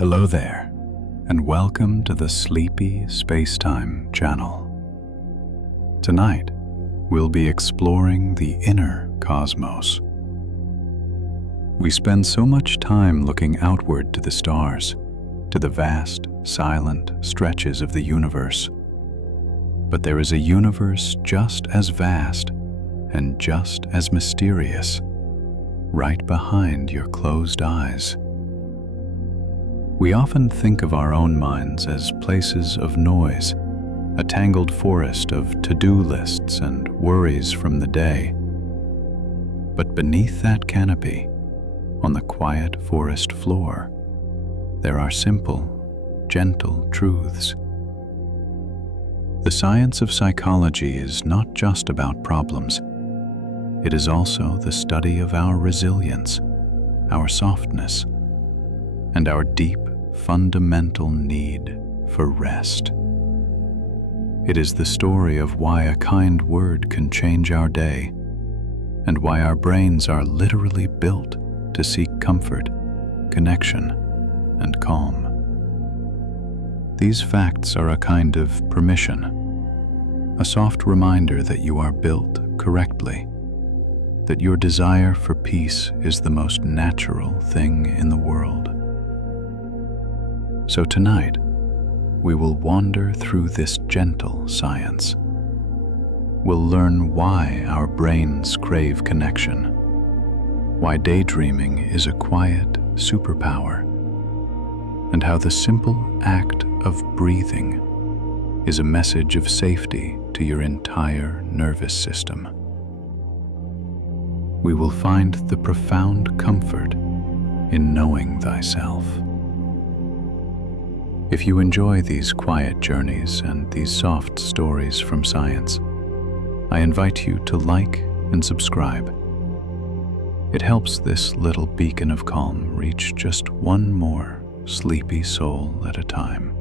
Hello there, and welcome to the Sleepy Spacetime channel. Tonight, we'll be exploring the inner cosmos. We spend so much time looking outward to the stars, to the vast, silent stretches of the universe. But there is a universe just as vast and just as mysterious, right behind your closed eyes. We often think of our own minds as places of noise, a tangled forest of to-do lists and worries from the day. But beneath that canopy, on the quiet forest floor, there are simple, gentle truths. The science of psychology is not just about problems. It is also the study of our resilience, our softness, and our deep, fundamental need for rest. It is the story of why a kind word can change our day, and why our brains are literally built to seek comfort, connection, and calm. These facts are a kind of permission, a soft reminder that you are built correctly, that your desire for peace is the most natural thing in the world. So tonight, we will wander through this gentle science. We'll learn why our brains crave connection, why daydreaming is a quiet superpower, and how the simple act of breathing is a message of safety to your entire nervous system. We will find the profound comfort in knowing thyself. If you enjoy these quiet journeys and these soft stories from science, I invite you to like and subscribe. It helps this little beacon of calm reach just one more sleepy soul at a time.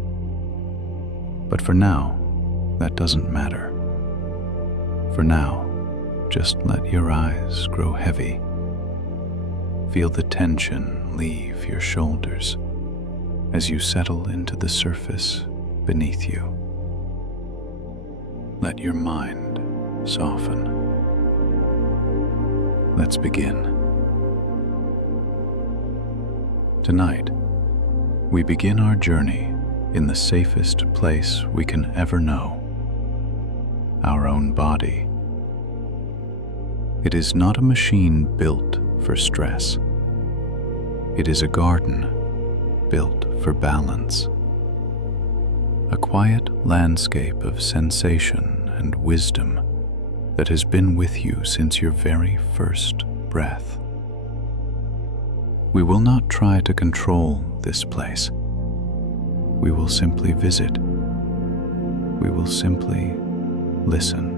But for now, that doesn't matter. For now, just let your eyes grow heavy. Feel the tension leave your shoulders as you settle into the surface beneath you. Let your mind soften. Let's begin. Tonight, we begin our journey in the safest place we can ever know, our own body. It is not a machine built for stress. It is a garden built for balance, a quiet landscape of sensation and wisdom that has been with you since your very first breath. We will not try to control this place. We will simply visit. We will simply listen.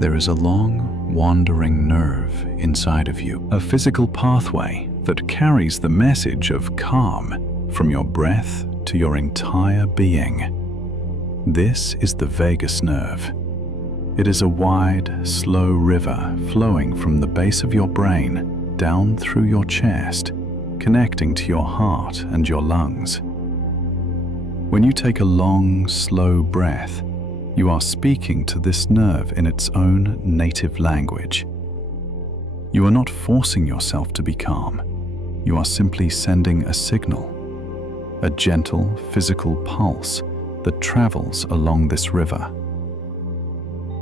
There is a long, wandering nerve inside of you, a physical pathway that carries the message of calm from your breath to your entire being. This is the vagus nerve. It is a wide, slow river flowing from the base of your brain down through your chest, connecting to your heart and your lungs. When you take a long, slow breath, you are speaking to this nerve in its own native language. You are not forcing yourself to be calm. You are simply sending a signal, a gentle physical pulse that travels along this river.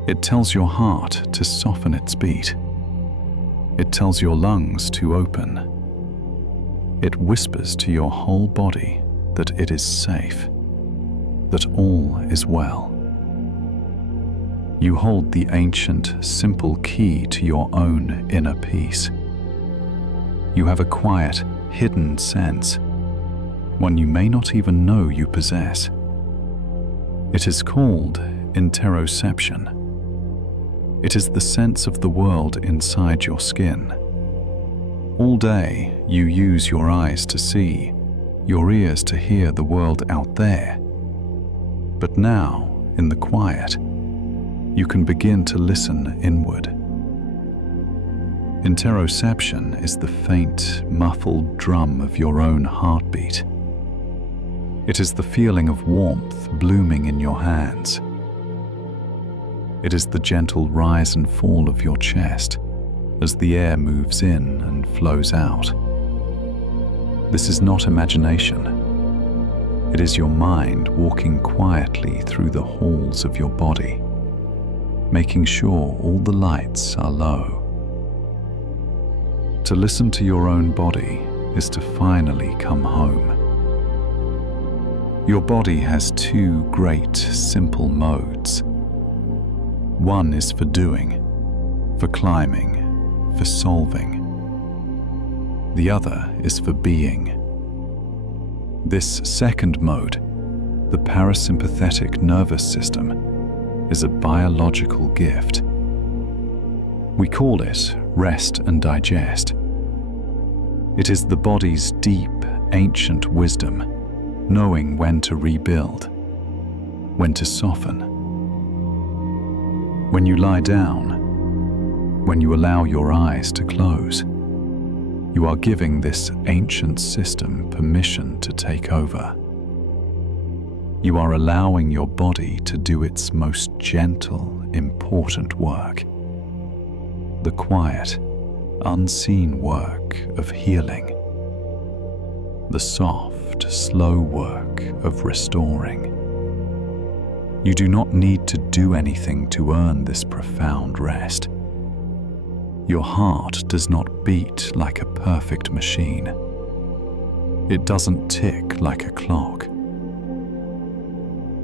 It tells your heart to soften its beat. It tells your lungs to open. It whispers to your whole body that it is safe, that all is well. You hold the ancient, simple key to your own inner peace. You have a quiet, hidden sense, one you may not even know you possess. It is called interoception. It is the sense of the world inside your skin. All day, you use your eyes to see, your ears to hear the world out there. But now, in the quiet, you can begin to listen inward. Interoception is the faint, muffled drum of your own heartbeat. It is the feeling of warmth blooming in your hands. It is the gentle rise and fall of your chest as the air moves in and flows out. This is not imagination. It is your mind walking quietly through the halls of your body, making sure all the lights are low. To listen to your own body is to finally come home. Your body has two great, simple modes. One is for doing, for climbing, for solving. The other is for being. This second mode, the parasympathetic nervous system, is a biological gift. We call it rest and digest. It is the body's deep, ancient wisdom, knowing when to rebuild, when to soften. When you lie down, when you allow your eyes to close, you are giving this ancient system permission to take over. You are allowing your body to do its most gentle, important work. The quiet, unseen work of healing. The soft, slow work of restoring. You do not need to do anything to earn this profound rest. Your heart does not beat like a perfect machine. It doesn't tick like a clock.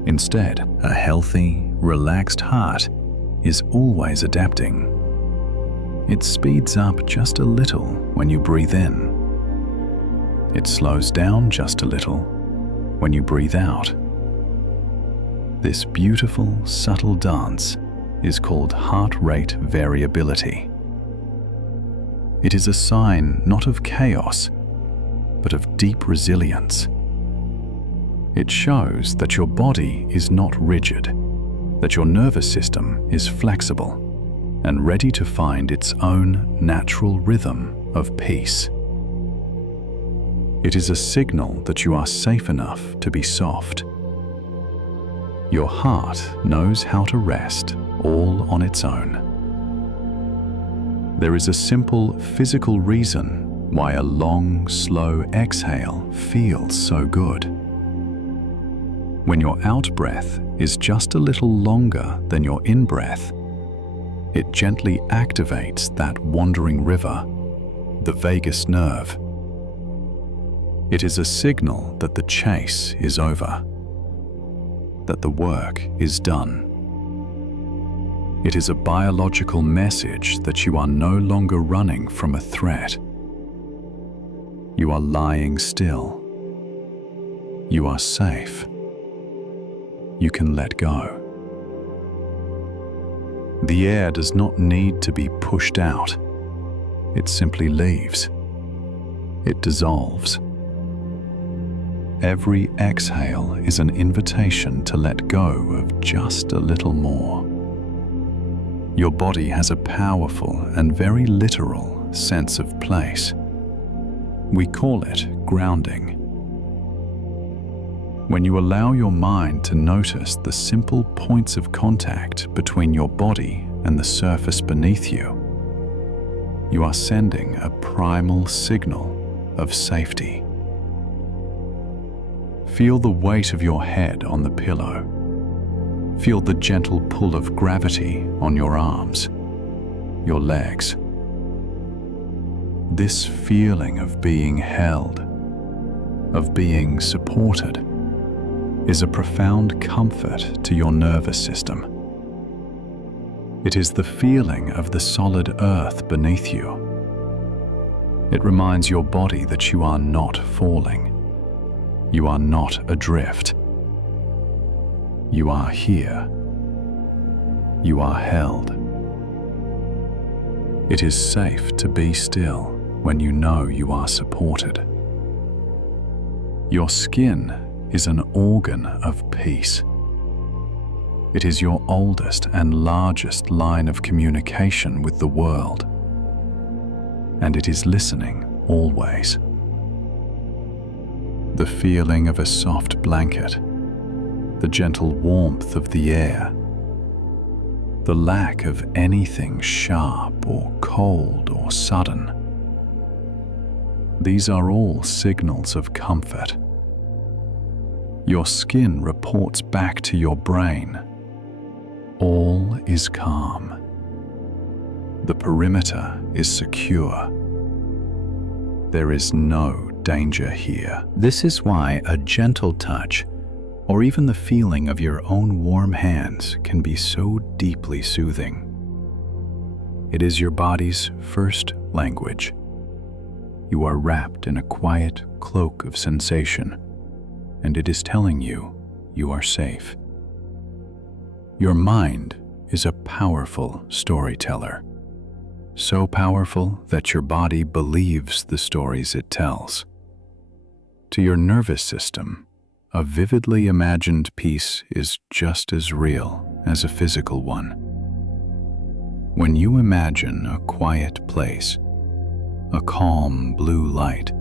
Instead, a healthy, relaxed heart is always adapting. It speeds up just a little when you breathe in. It slows down just a little when you breathe out. This beautiful, subtle dance is called heart rate variability. It is a sign not of chaos, but of deep resilience. It shows that your body is not rigid, that your nervous system is flexible and ready to find its own natural rhythm of peace. It is a signal that you are safe enough to be soft. Your heart knows how to rest all on its own. There is a simple physical reason why a long, slow exhale feels so good. When your out-breath is just a little longer than your in-breath, it gently activates that wandering river, the vagus nerve. It is a signal that the chase is over, that the work is done. It is a biological message that you are no longer running from a threat. You are lying still. You are safe. You can let go. The air does not need to be pushed out. It simply leaves. It dissolves. Every exhale is an invitation to let go of just a little more. Your body has a powerful and very literal sense of place. We call it grounding. When you allow your mind to notice the simple points of contact between your body and the surface beneath you, you are sending a primal signal of safety. Feel the weight of your head on the pillow. Feel the gentle pull of gravity on your arms, your legs. This feeling of being held, of being supported, is a profound comfort to your nervous system. It is the feeling of the solid earth beneath you. It reminds your body that you are not falling. You are not adrift. You are here. You are held. It is safe to be still when you know you are supported. Your skin is an organ of peace. It is your oldest and largest line of communication with the world. and it is listening always. The feeling of a soft blanket, the gentle warmth of the air, the lack of anything sharp or cold or sudden. These are all signals of comfort. Your skin reports back to your brain. All is calm. The perimeter is secure. There is no danger here. This is why a gentle touch, or even the feeling of your own warm hands, can be so deeply soothing. It is your body's first language. You are wrapped in a quiet cloak of sensation, and it is telling you you are safe. Your mind is a powerful storyteller, so powerful that your body believes the stories it tells. To your nervous system, a vividly imagined piece is just as real as a physical one. When you imagine a quiet place, a calm blue light,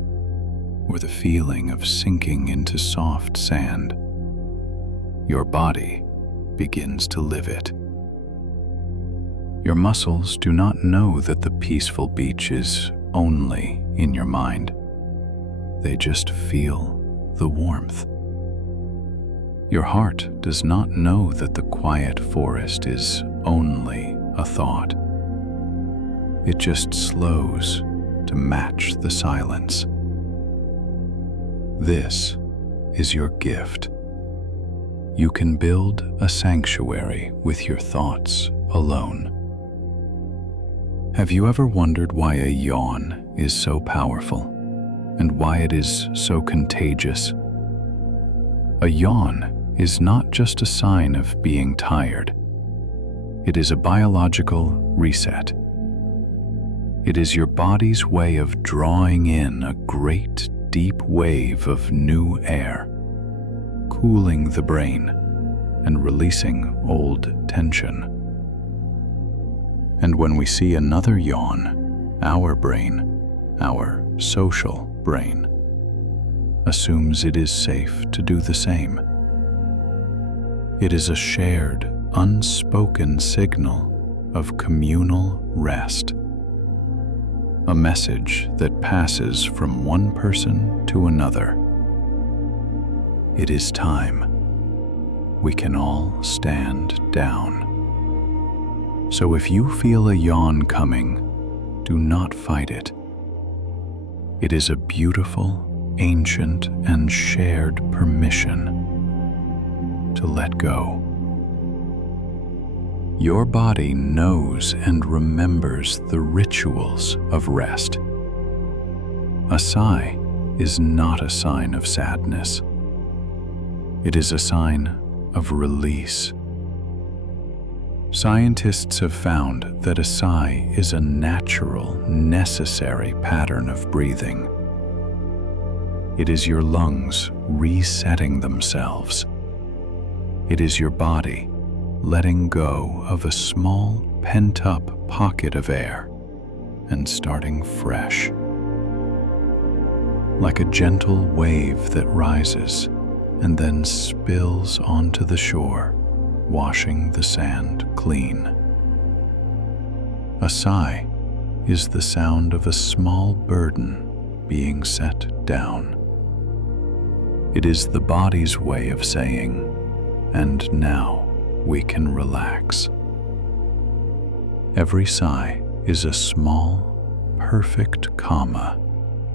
or the feeling of sinking into soft sand, your body begins to live it. Your muscles do not know that the peaceful beach is only in your mind. They just feel the warmth. Your heart does not know that the quiet forest is only a thought. It just slows to match the silence. This is your gift. You can build a sanctuary with your thoughts alone. Have you ever wondered why a yawn is so powerful and why it is so contagious? A yawn is not just a sign of being tired. It is a biological reset. It is your body's way of drawing in a great deep wave of new air, cooling the brain and releasing old tension. And when we see another yawn, our brain, our social brain, assumes it is safe to do the same. It is a shared, unspoken signal of communal rest, a message that passes from one person to another. It is time. We can all stand down. So if you feel a yawn coming, do not fight it. It is a beautiful, ancient, and shared permission to let go. Your body knows and remembers the rituals of rest. A sigh is not a sign of sadness. It is a sign of release. Scientists have found that a sigh is a natural, necessary pattern of breathing. It is your lungs resetting themselves. It is your body letting go of a small, pent-up pocket of air and starting fresh. Like a gentle wave that rises and then spills onto the shore, washing the sand clean. A sigh is the sound of a small burden being set down. It is the body's way of saying, "And now we can relax." Every sigh is a small, perfect comma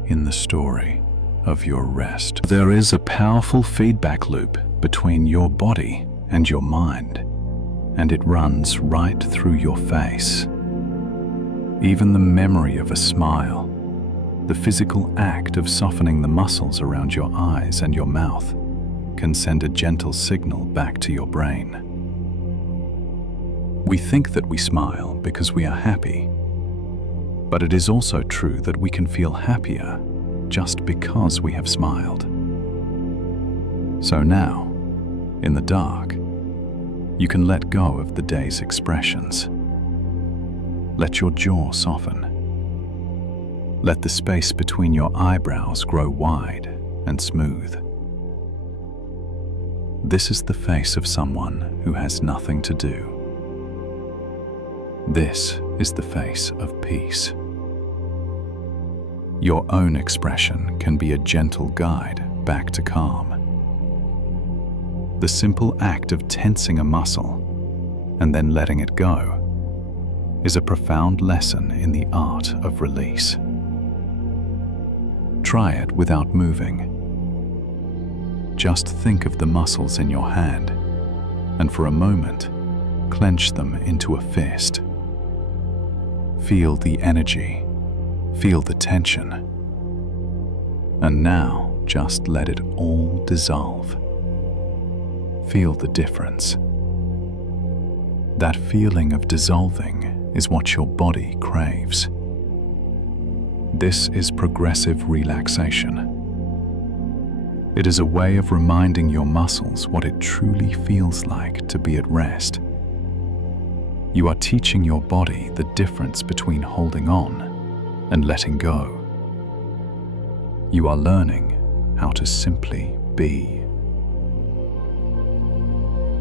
in the story of your rest. There is a powerful feedback loop between your body and your mind, and it runs right through your face. Even the memory of a smile, the physical act of softening the muscles around your eyes and your mouth, can send a gentle signal back to your brain. We think that we smile because we are happy, but it is also true that we can feel happier just because we have smiled. So now, in the dark, you can let go of the day's expressions. Let your jaw soften. Let the space between your eyebrows grow wide and smooth. This is the face of someone who has nothing to do. This is the face of peace. Your own expression can be a gentle guide back to calm. The simple act of tensing a muscle and then letting it go is a profound lesson in the art of release. Try it without moving. Just think of the muscles in your hand and for a moment, clench them into a fist. Feel the energy, feel the tension. And now just let it all dissolve. Feel the difference. That feeling of dissolving is what your body craves. This is progressive relaxation. It is a way of reminding your muscles what it truly feels like to be at rest. You are teaching your body the difference between holding on and letting go. You are learning how to simply be.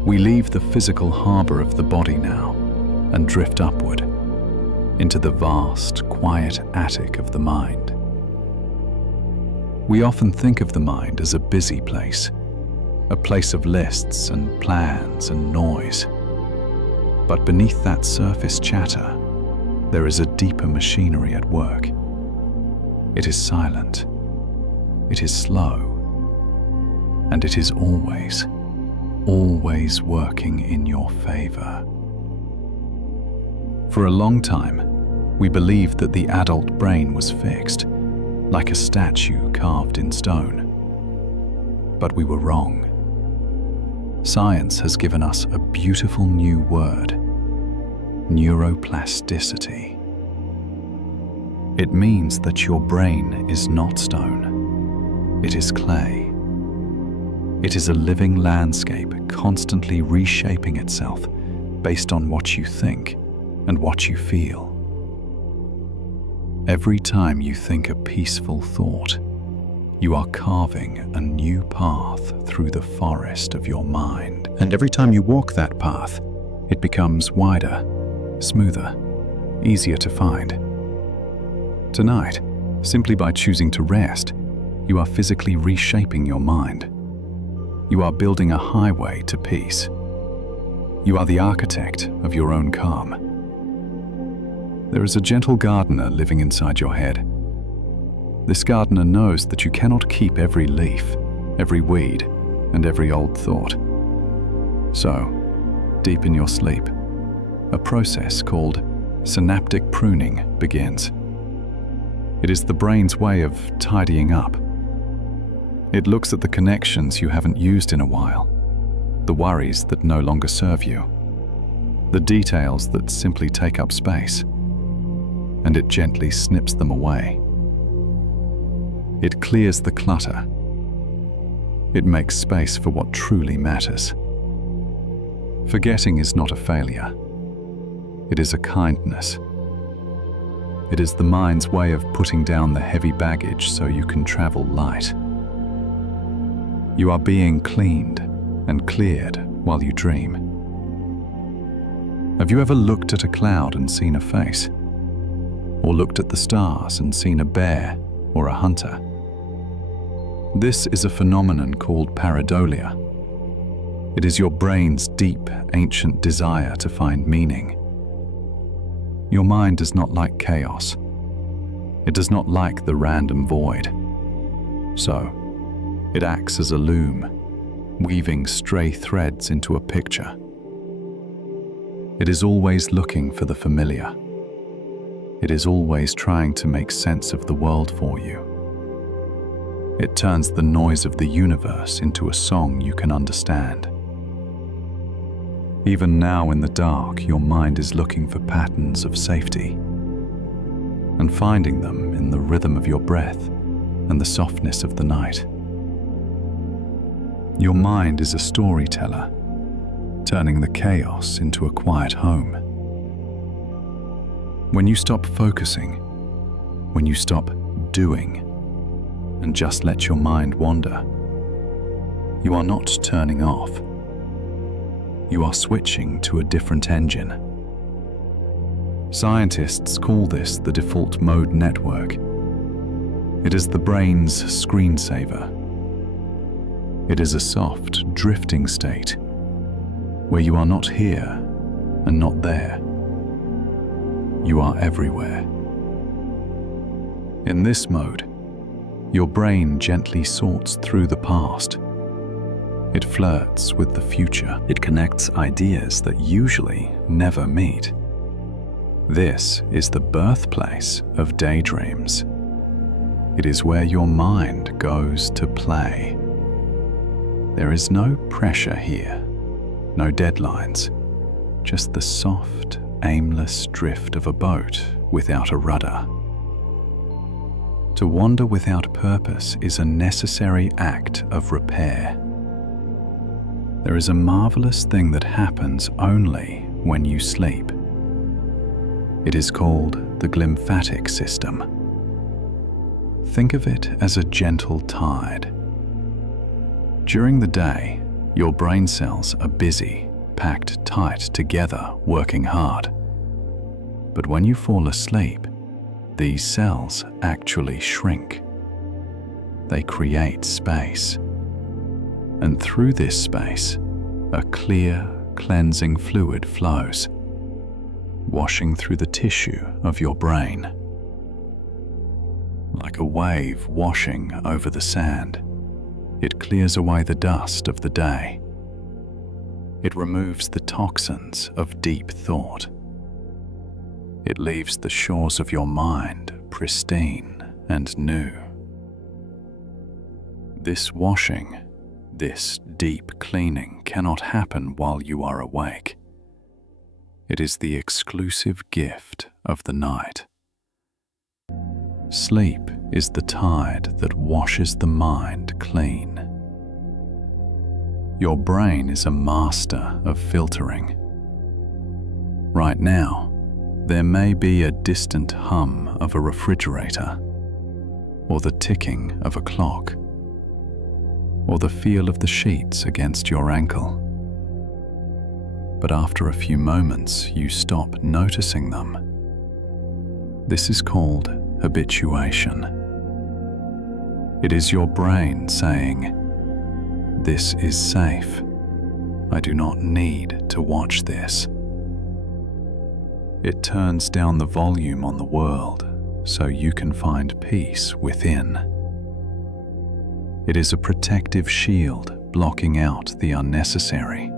We leave the physical harbor of the body now and drift upward into the vast, quiet attic of the mind. We often think of the mind as a busy place, a place of lists and plans and noise. But beneath that surface chatter, there is a deeper machinery at work. It is silent, it is slow, and it is always working in your favor. For a long time, we believed that the adult brain was fixed, like a statue carved in stone. But we were wrong. Science has given us a beautiful new word: neuroplasticity. It means that your brain is not stone, it is clay. It is a living landscape constantly reshaping itself based on what you think and what you feel. Every time you think a peaceful thought, you are carving a new path through the forest of your mind. And every time you walk that path, it becomes wider, smoother, easier to find. Tonight, simply by choosing to rest, you are physically reshaping your mind. You are building a highway to peace. You are the architect of your own calm. There is a gentle gardener living inside your head. This gardener knows that you cannot keep every leaf, every weed, and every old thought. So, deep in your sleep, a process called synaptic pruning begins. It is the brain's way of tidying up. It looks at the connections you haven't used in a while, the worries that no longer serve you, the details that simply take up space, and it gently snips them away. It clears the clutter. It makes space for what truly matters. Forgetting is not a failure. It is a kindness. It is the mind's way of putting down the heavy baggage so you can travel light. You are being cleaned and cleared while you dream. Have you ever looked at a cloud and seen a face? Or looked at the stars and seen a bear or a hunter? This is a phenomenon called pareidolia. It is your brain's deep, ancient desire to find meaning. Your mind does not like chaos. It does not like the random void. So, it acts as a loom, weaving stray threads into a picture. It is always looking for the familiar. It is always trying to make sense of the world for you. It turns the noise of the universe into a song you can understand. Even now in the dark, your mind is looking for patterns of safety and finding them in the rhythm of your breath and the softness of the night. Your mind is a storyteller, turning the chaos into a quiet home. When you stop focusing, when you stop doing and just let your mind wander. You are not turning off. You are switching to a different engine. Scientists call this the default mode network. It is the brain's screensaver. It is a soft, drifting state where you are not here and not there. You are everywhere. In this mode, your brain gently sorts through the past. It flirts with the future. It connects ideas that usually never meet. This is the birthplace of daydreams. It is where your mind goes to play. There is no pressure here, no deadlines, just the soft, aimless drift of a boat without a rudder. To wander without purpose is a necessary act of repair. There is a marvelous thing that happens only when you sleep. It is called the glymphatic system. Think of it as a gentle tide. During the day, your brain cells are busy, packed tight together, working hard. But when you fall asleep, these cells actually shrink. They create space. And through this space, a clear, cleansing fluid flows, washing through the tissue of your brain. Like a wave washing over the sand, it clears away the dust of the day. It removes the toxins of deep thought. It leaves the shores of your mind pristine and new. This washing, this deep cleaning cannot happen while you are awake. It is the exclusive gift of the night. Sleep is the tide that washes the mind clean. Your brain is a master of filtering. Right now, there may be a distant hum of a refrigerator, or the ticking of a clock, or the feel of the sheets against your ankle. But after a few moments, you stop noticing them. This is called habituation. It is your brain saying, "This is safe. I do not need to watch this." It turns down the volume on the world so you can find peace within. It is a protective shield blocking out the unnecessary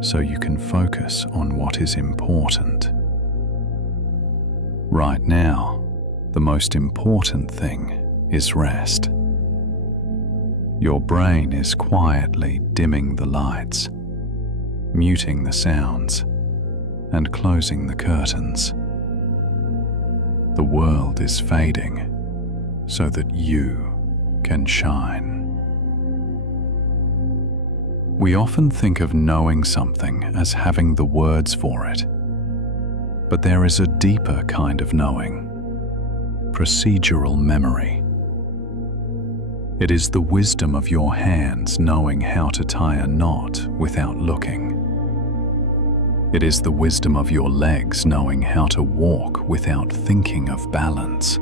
so you can focus on what is important. Right now, the most important thing is rest. Your brain is quietly dimming the lights, muting the sounds, and closing the curtains. The world is fading so that you can shine. We often think of knowing something as having the words for it, but there is a deeper kind of knowing, procedural memory. It is the wisdom of your hands knowing how to tie a knot without looking. It is the wisdom of your legs knowing how to walk without thinking of balance.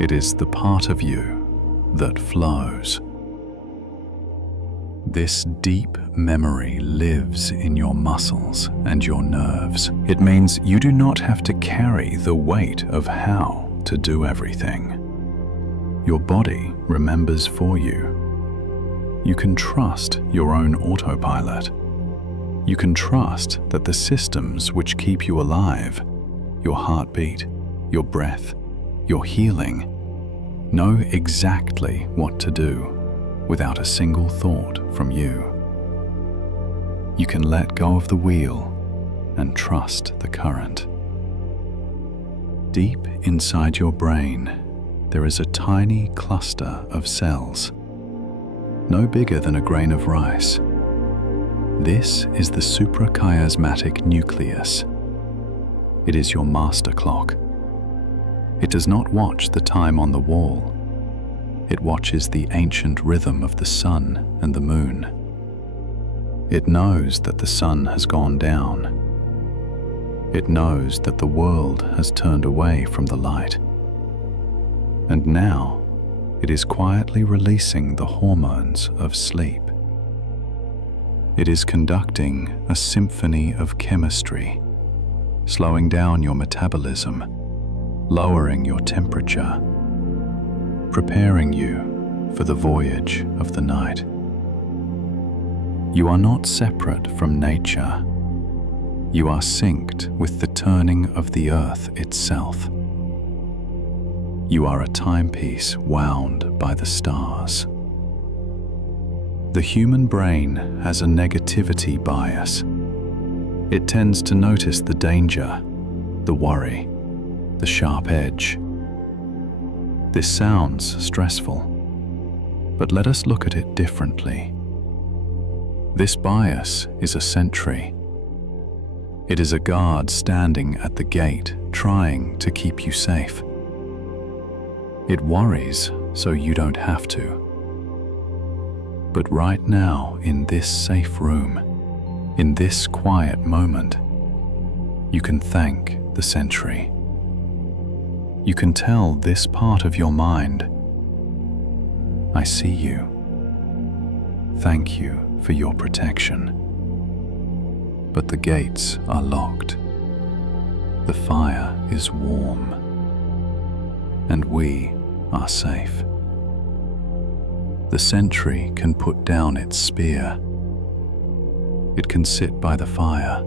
It is the part of you that flows. This deep memory lives in your muscles and your nerves. It means you do not have to carry the weight of how to do everything. Your body remembers for you. You can trust your own autopilot. You can trust that the systems which keep you alive, your heartbeat, your breath, your healing, know exactly what to do without a single thought from you. You can let go of the wheel and trust the current. Deep inside your brain, there is a tiny cluster of cells, no bigger than a grain of rice. This is the suprachiasmatic nucleus. It is your master clock. It does not watch the time on the wall. It watches the ancient rhythm of the sun and the moon. It knows that the sun has gone down. It knows that the world has turned away from the light. And now it is quietly releasing the hormones of sleep. It is conducting a symphony of chemistry, slowing down your metabolism, lowering your temperature, preparing you for the voyage of the night. You are not separate from nature. You are synced with the turning of the earth itself. You are a timepiece wound by the stars. The human brain has a negativity bias. It tends to notice the danger, the worry, the sharp edge. This sounds stressful, but let us look at it differently. This bias is a sentry. It is a guard standing at the gate, trying to keep you safe. It worries so you don't have to. But right now, in this safe room, in this quiet moment, you can thank the sentry. You can tell this part of your mind, I see you. Thank you for your protection. But the gates are locked. The fire is warm. And we are safe. The sentry can put down its spear. It can sit by the fire.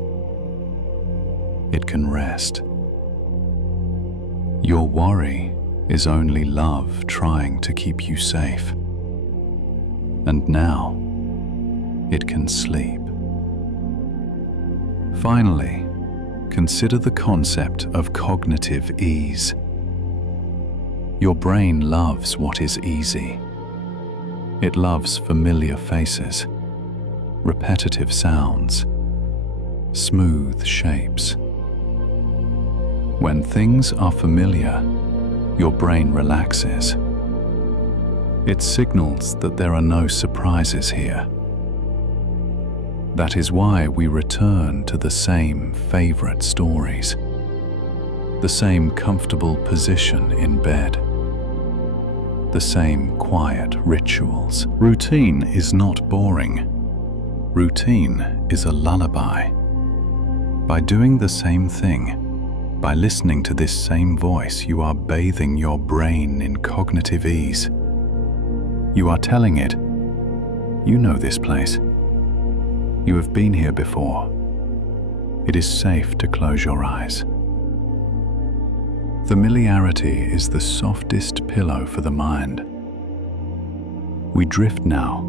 It can rest. Your worry is only love trying to keep you safe. And now, it can sleep. Finally, consider the concept of cognitive ease. Your brain loves what is easy. It loves familiar faces, repetitive sounds, smooth shapes. When things are familiar, your brain relaxes. It signals that there are no surprises here. That is why we return to the same favorite stories, the same comfortable position in bed, the same quiet rituals. Routine is not boring. Routine is a lullaby. By doing the same thing, by listening to this same voice, you are bathing your brain in cognitive ease. You are telling it, you know this place. You have been here before. It is safe to close your eyes. Familiarity is the softest pillow for the mind. We drift now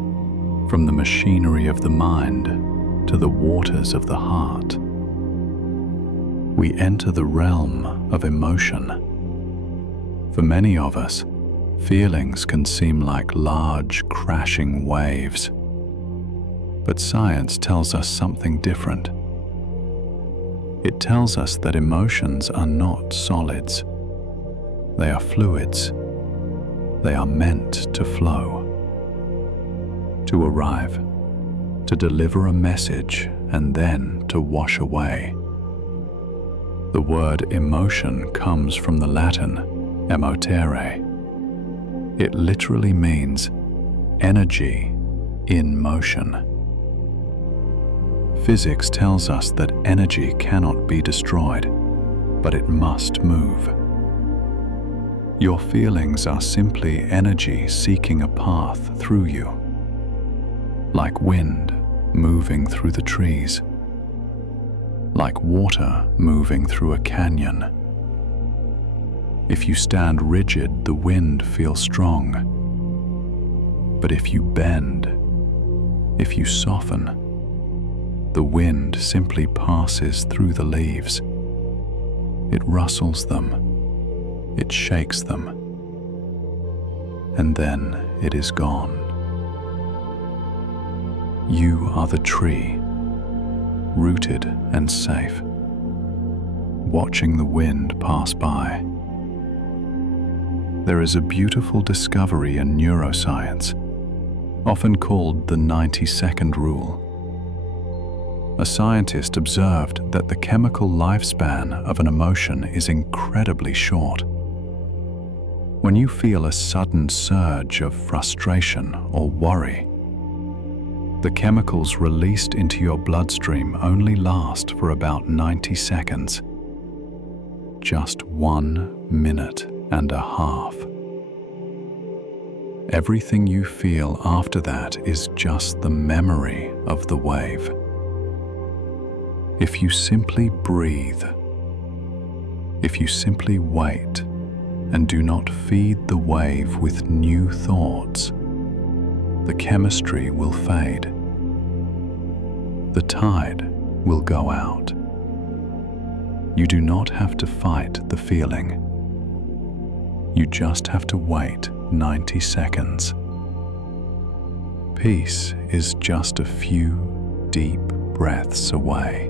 from the machinery of the mind to the waters of the heart. We enter the realm of emotion. For many of us, feelings can seem like large, crashing waves. But science tells us something different. It tells us that emotions are not solids. They are fluids. They are meant to flow, to arrive, to deliver a message, and then to wash away. The word emotion comes from the Latin emotere. It literally means energy in motion. Physics tells us that energy cannot be destroyed, but it must move. Your feelings are simply energy seeking a path through you, like wind moving through the trees, like water moving through a canyon. If you stand rigid, the wind feels strong. But if you bend, if you soften, the wind simply passes through the leaves. It rustles them, it shakes them, and then it is gone. You are the tree, rooted and safe, watching the wind pass by. there is a beautiful discovery in neuroscience, often called the 90-second rule. A scientist observed that the chemical lifespan of an emotion is incredibly short. When you feel a sudden surge of frustration or worry, the chemicals released into your bloodstream only last for about 90 seconds. Just 1 minute and a half. Everything you feel after that is just the memory of the wave. If you simply breathe, if you simply wait and do not feed the wave with new thoughts, the chemistry will fade. The tide will go out. You do not have to fight the feeling. You just have to wait 90 seconds. Peace is just a few deep breaths away.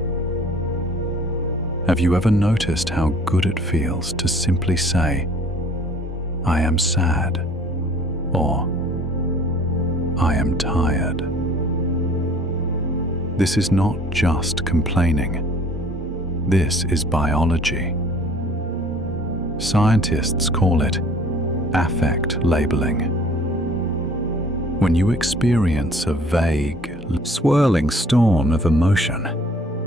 Have you ever noticed how good it feels to simply say, "I am sad," or "I am tired"? This is not just complaining. This is biology. Scientists call it affect labeling. When you experience a vague, swirling storm of emotion,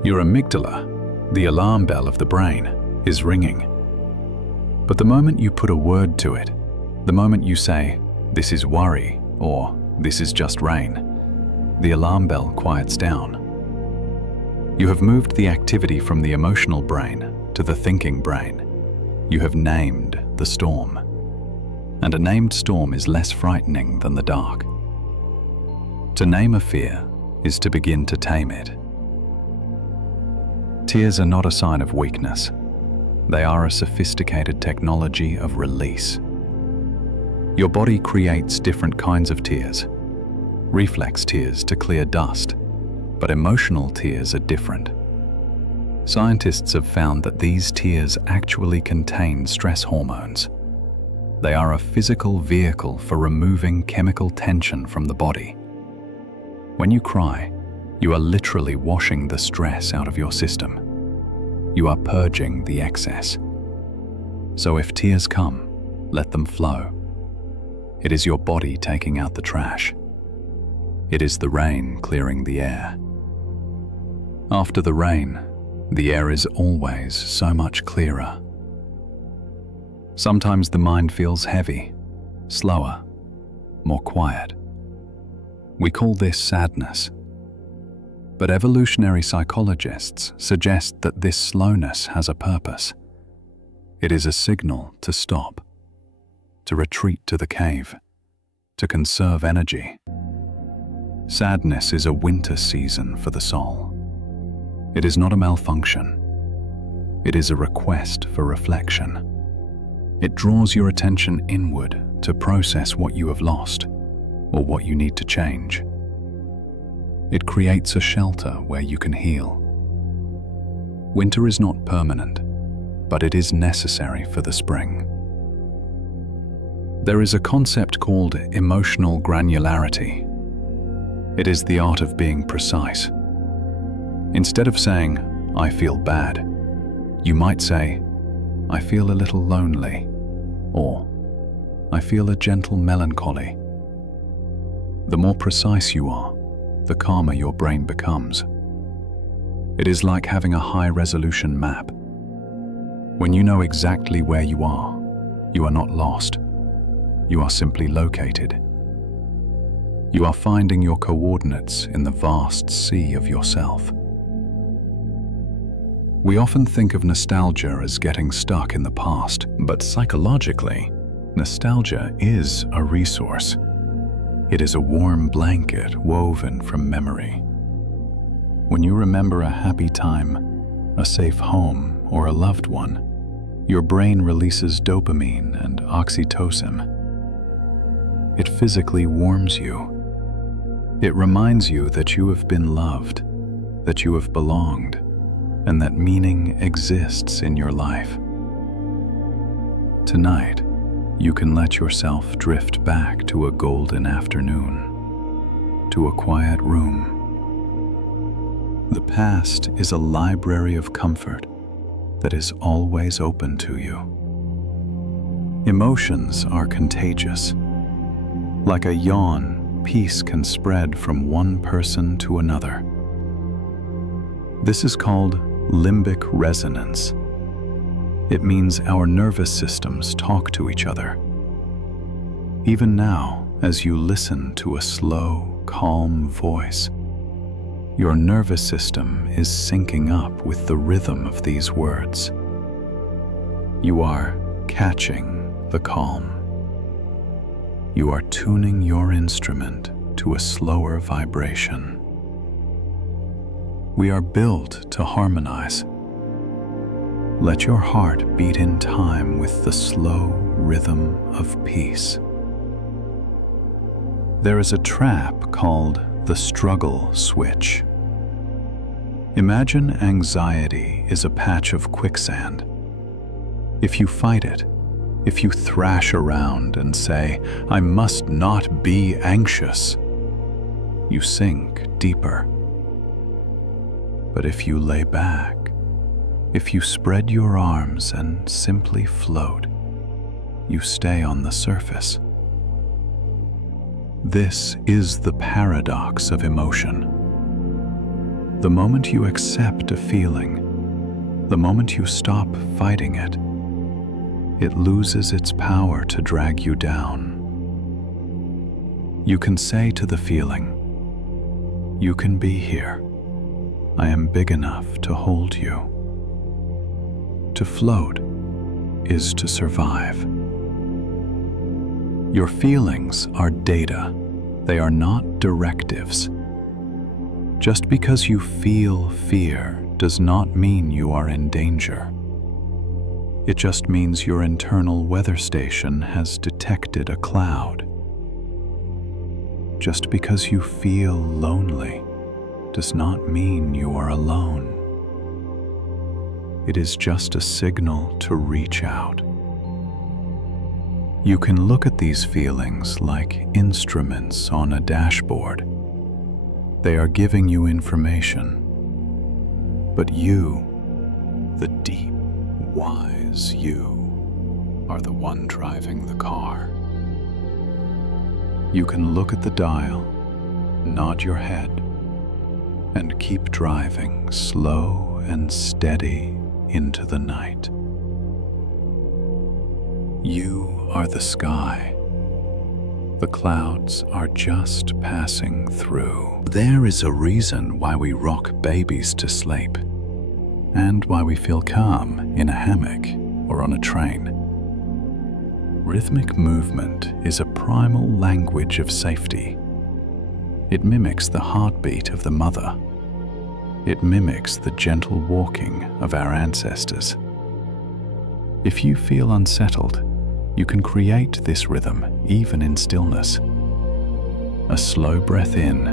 your amygdala, the alarm bell of the brain, is ringing. But the moment you put a word to it, the moment you say, "This is worry," or "This is just rain," the alarm bell quiets down. You have moved the activity from the emotional brain to the thinking brain. You have named the storm. And a named storm is less frightening than the dark. To name a fear is to begin to tame it. Tears are not a sign of weakness. They are a sophisticated technology of release. Your body creates different kinds of tears. Reflex tears to clear dust, but emotional tears are different. Scientists have found that these tears actually contain stress hormones. They are a physical vehicle for removing chemical tension from the body. When you cry, you are literally washing the stress out of your system. You are purging the excess. So if tears come, let them flow. It is your body taking out the trash. It is the rain clearing the air. After the rain, the air is always so much clearer. Sometimes the mind feels heavy, slower, more quiet. We call this sadness. But evolutionary psychologists suggest that this slowness has a purpose. It is a signal to stop, to retreat to the cave, to conserve energy. Sadness is a winter season for the soul. It is not a malfunction. It is a request for reflection. It draws your attention inward to process what you have lost or what you need to change. It creates a shelter where you can heal. Winter is not permanent, but it is necessary for the spring. There is a concept called emotional granularity. It is the art of being precise. Instead of saying, "I feel bad," you might say, "I feel a little lonely," or "I feel a gentle melancholy." The more precise you are, the calmer your brain becomes. It is like having a high-resolution map. When you know exactly where you are not lost. You are simply located. You are finding your coordinates in the vast sea of yourself. We often think of nostalgia as getting stuck in the past, but psychologically, nostalgia is a resource. It is a warm blanket woven from memory. When you remember a happy time, a safe home, or a loved one, your brain releases dopamine and oxytocin. It physically warms you. It reminds you that you have been loved, that you have belonged, and that meaning exists in your life. Tonight, You can let yourself drift back to a golden afternoon, to a quiet room. The past is a library of comfort that is always open to you. Emotions are contagious. Like a yawn, peace can spread from one person to another. This is called limbic resonance. It means our nervous systems talk to each other. Even now, as you listen to a slow, calm voice, your nervous system is syncing up with the rhythm of these words. You are catching the calm. You are tuning your instrument to a slower vibration. We are built to harmonize. Let your heart beat in time with the slow rhythm of peace. There is a trap called the struggle switch. Imagine anxiety is a patch of quicksand. If you fight it, if you thrash around and say, "I must not be anxious," you sink deeper. But if you lay back, if you spread your arms and simply float, you stay on the surface. This is the paradox of emotion. The moment you accept a feeling, the moment you stop fighting it, it loses its power to drag you down. You can say to the feeling, "You can be here. I am big enough to hold you." To float is to survive. Your feelings are data. They are not directives. Just because you feel fear does not mean you are in danger. It just means your internal weather station has detected a cloud. Just because you feel lonely does not mean you are alone. It is just a signal to reach out. You can look at these feelings like instruments on a dashboard. They are giving you information. But you, the deep, wise you, are the one driving the car. You can look at the dial, nod your head, and keep driving slow and steady into the night. You are the sky. The clouds are just passing through. There is a reason why we rock babies to sleep, and why we feel calm in a hammock or on a train. Rhythmic movement is a primal language of safety. It mimics the heartbeat of the mother. It mimics the gentle walking of our ancestors. If you feel unsettled, you can create this rhythm even in stillness. A slow breath in,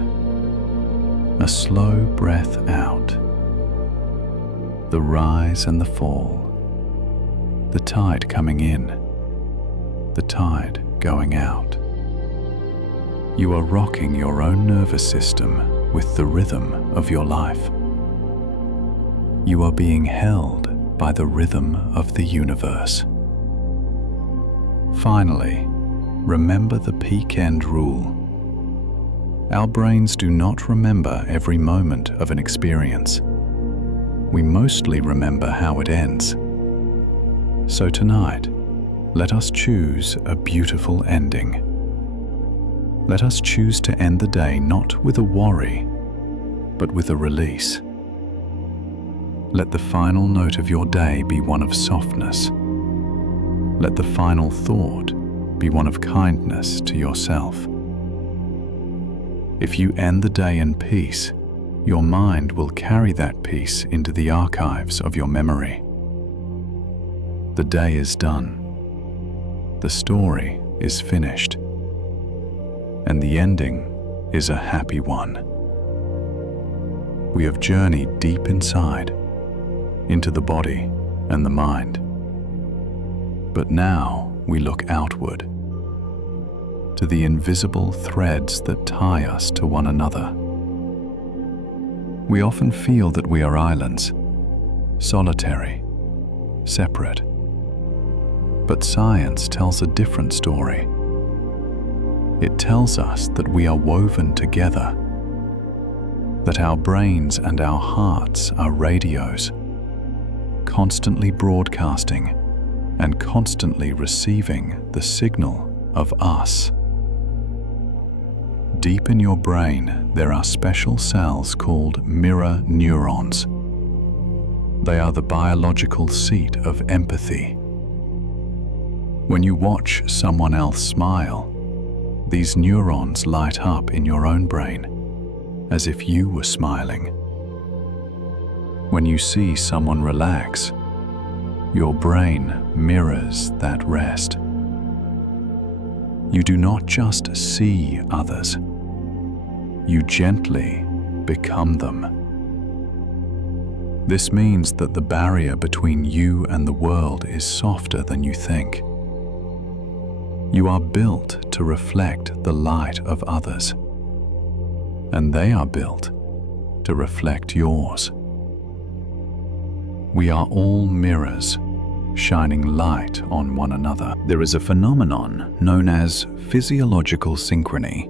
a slow breath out. The rise and the fall, the tide coming in, the tide going out. You are rocking your own nervous system with the rhythm of your life. You are being held by the rhythm of the universe. Finally, remember the peak end rule. Our brains do not remember every moment of an experience. We mostly remember how it ends. So tonight, let us choose a beautiful ending. Let us choose to end the day not with a worry, but with a release. Let the final note of your day be one of softness. Let the final thought be one of kindness to yourself. If you end the day in peace, your mind will carry that peace into the archives of your memory. The day is done. The story is finished. And the ending is a happy one. We have journeyed deep inside, into the body and the mind. But now we look outward, to the invisible threads that tie us to one another. We often feel that we are islands, solitary, separate. But science tells a different story. It tells us that we are woven together, that our brains and our hearts are radios, constantly broadcasting and constantly receiving the signal of us. Deep in your brain, there are special cells called mirror neurons. They are the biological seat of empathy. When you watch someone else smile, these neurons light up in your own brain, as if you were smiling. When you see someone relax, your brain mirrors that rest. You do not just see others, you gently become them. This means that the barrier between you and the world is softer than you think. You are built to reflect the light of others, and they are built to reflect yours. We are all mirrors, shining light on one another. There is a phenomenon known as physiological synchrony.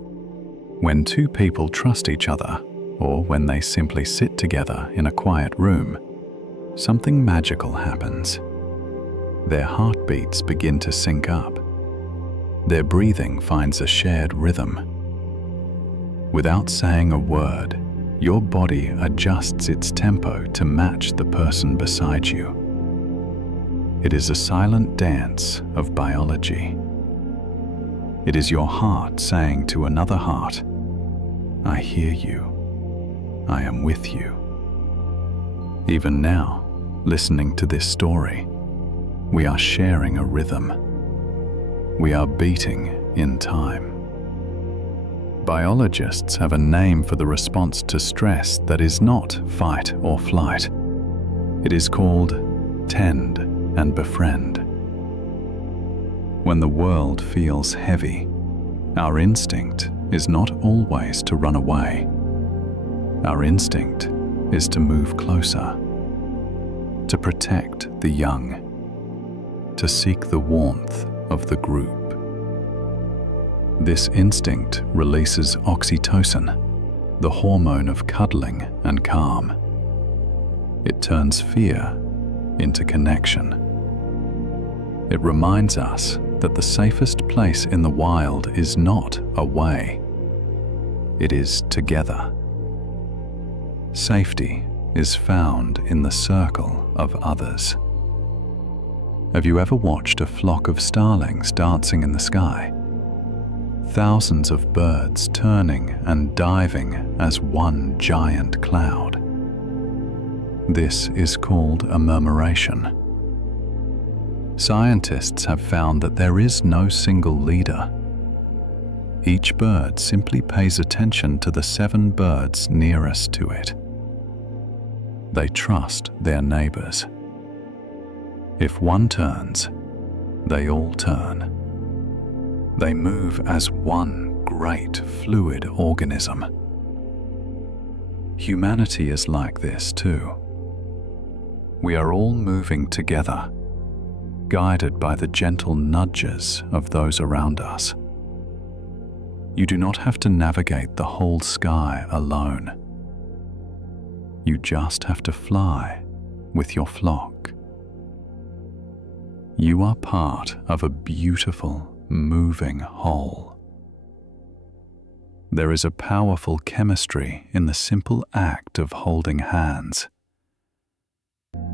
When two people trust each other, or when they simply sit together in a quiet room, something magical happens. Their heartbeats begin to sync up. Their breathing finds a shared rhythm. Without saying a word, your body adjusts its tempo to match the person beside you. It is a silent dance of biology. It is your heart saying to another heart, "I hear you. I am with you." Even now, listening to this story, we are sharing a rhythm. We are beating in time. Biologists have a name for the response to stress that is not fight or flight. It is called tend and befriend. When the world feels heavy, our instinct is not always to run away. Our instinct is to move closer, to protect the young, to seek the warmth of the group. This instinct releases oxytocin, the hormone of cuddling and calm. It turns fear into connection. It reminds us that the safest place in the wild is not away. It is together. Safety is found in the circle of others. Have you ever watched a flock of starlings dancing in the sky? Thousands of birds turning and diving as one giant cloud. This is called a murmuration. Scientists have found that there is no single leader. Each bird simply pays attention to the 7 birds nearest to it. They trust their neighbors. If one turns, they all turn. They move as one great fluid organism. Humanity is like this too. We are all moving together, guided by the gentle nudges of those around us. You do not have to navigate the whole sky alone. You just have to fly with your flock. You are part of a beautiful, moving whole. There is a powerful chemistry in the simple act of holding hands.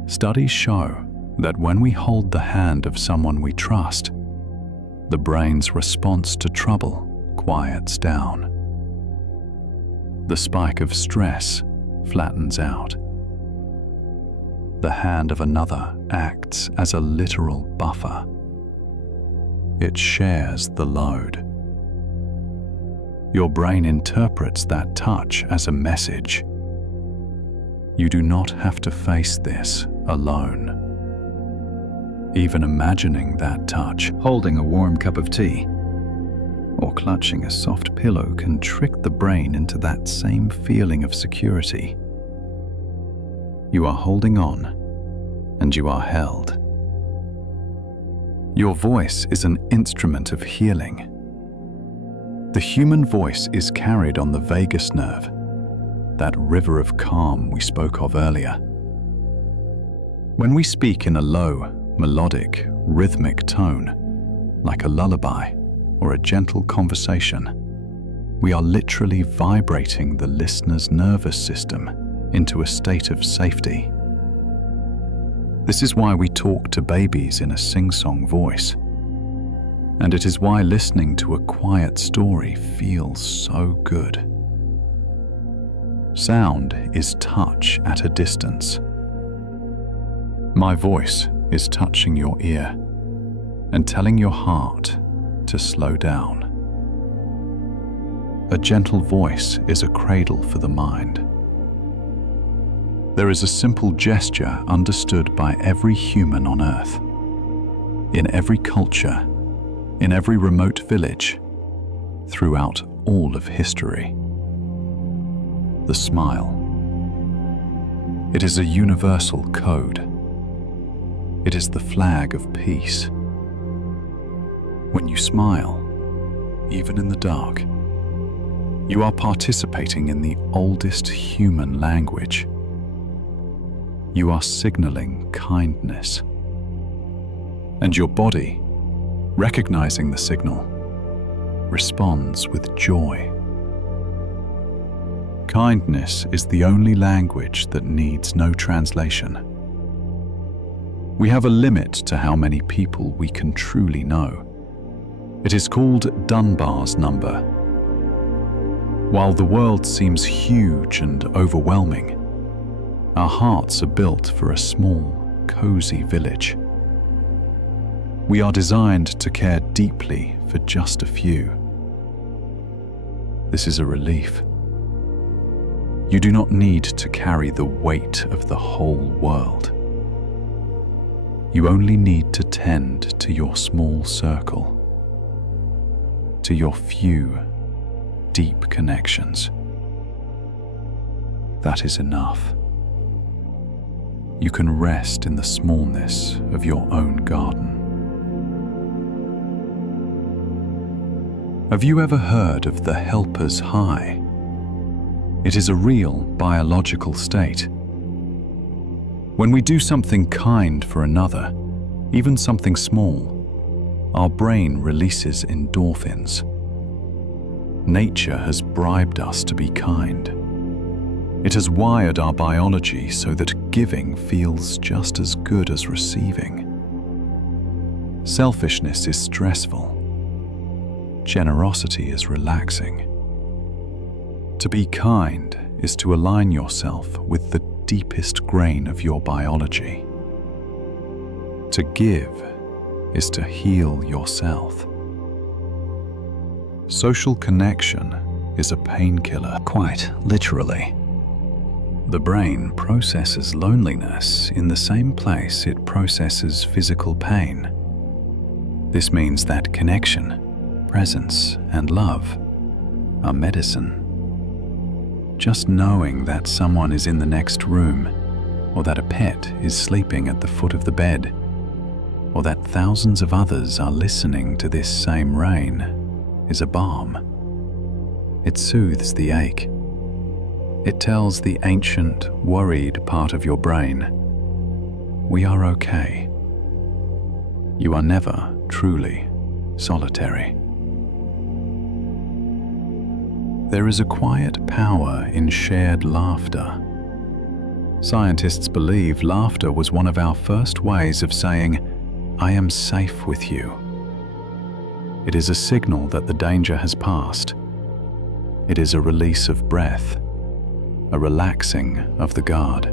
Studies show that when we hold the hand of someone we trust, the brain's response to trouble quiets down. The spike of stress flattens out. The hand of another acts as a literal buffer. It shares the load. Your brain interprets that touch as a message. You do not have to face this alone. Even imagining that touch, holding a warm cup of tea, or clutching a soft pillow can trick the brain into that same feeling of security. You are holding on, and you are held. Your voice is an instrument of healing. The human voice is carried on the vagus nerve, that river of calm we spoke of earlier. When we speak in a low, melodic, rhythmic tone, like a lullaby or a gentle conversation, we are literally vibrating the listener's nervous system into a state of safety. This is why we talk to babies in a sing-song voice, and it is why listening to a quiet story feels so good. Sound is touch at a distance. My voice is touching your ear and telling your heart to slow down. A gentle voice is a cradle for the mind. There is a simple gesture understood by every human on earth, in every culture, in every remote village, throughout all of history. The smile. It is a universal code. It is the flag of peace. When you smile, even in the dark, you are participating in the oldest human language. You are signaling kindness. And your body, recognizing the signal, responds with joy. Kindness is the only language that needs no translation. We have a limit to how many people we can truly know. It is called Dunbar's number. While the world seems huge and overwhelming, our hearts are built for a small, cozy village. We are designed to care deeply for just a few. This is a relief. You do not need to carry the weight of the whole world. You only need to tend to your small circle, to your few deep connections. That is enough. You can rest in the smallness of your own garden. Have you ever heard of the helper's high? It is a real biological state. When we do something kind for another, even something small, our brain releases endorphins. Nature has bribed us to be kind. It has wired our biology so that giving feels just as good as receiving. Selfishness is stressful. Generosity is relaxing. To be kind is to align yourself with the deepest grain of your biology. To give is to heal yourself. Social connection is a painkiller, quite literally. The brain processes loneliness in the same place it processes physical pain. This means that connection, presence, and love are medicine. Just knowing that someone is in the next room, or that a pet is sleeping at the foot of the bed, or that thousands of others are listening to this same rain, is a balm. It soothes the ache. It tells the ancient, worried part of your brain, we are okay. You are never truly solitary. There is a quiet power in shared laughter. Scientists believe laughter was one of our first ways of saying, I am safe with you. It is a signal that the danger has passed. It is a release of breath, a relaxing of the guard.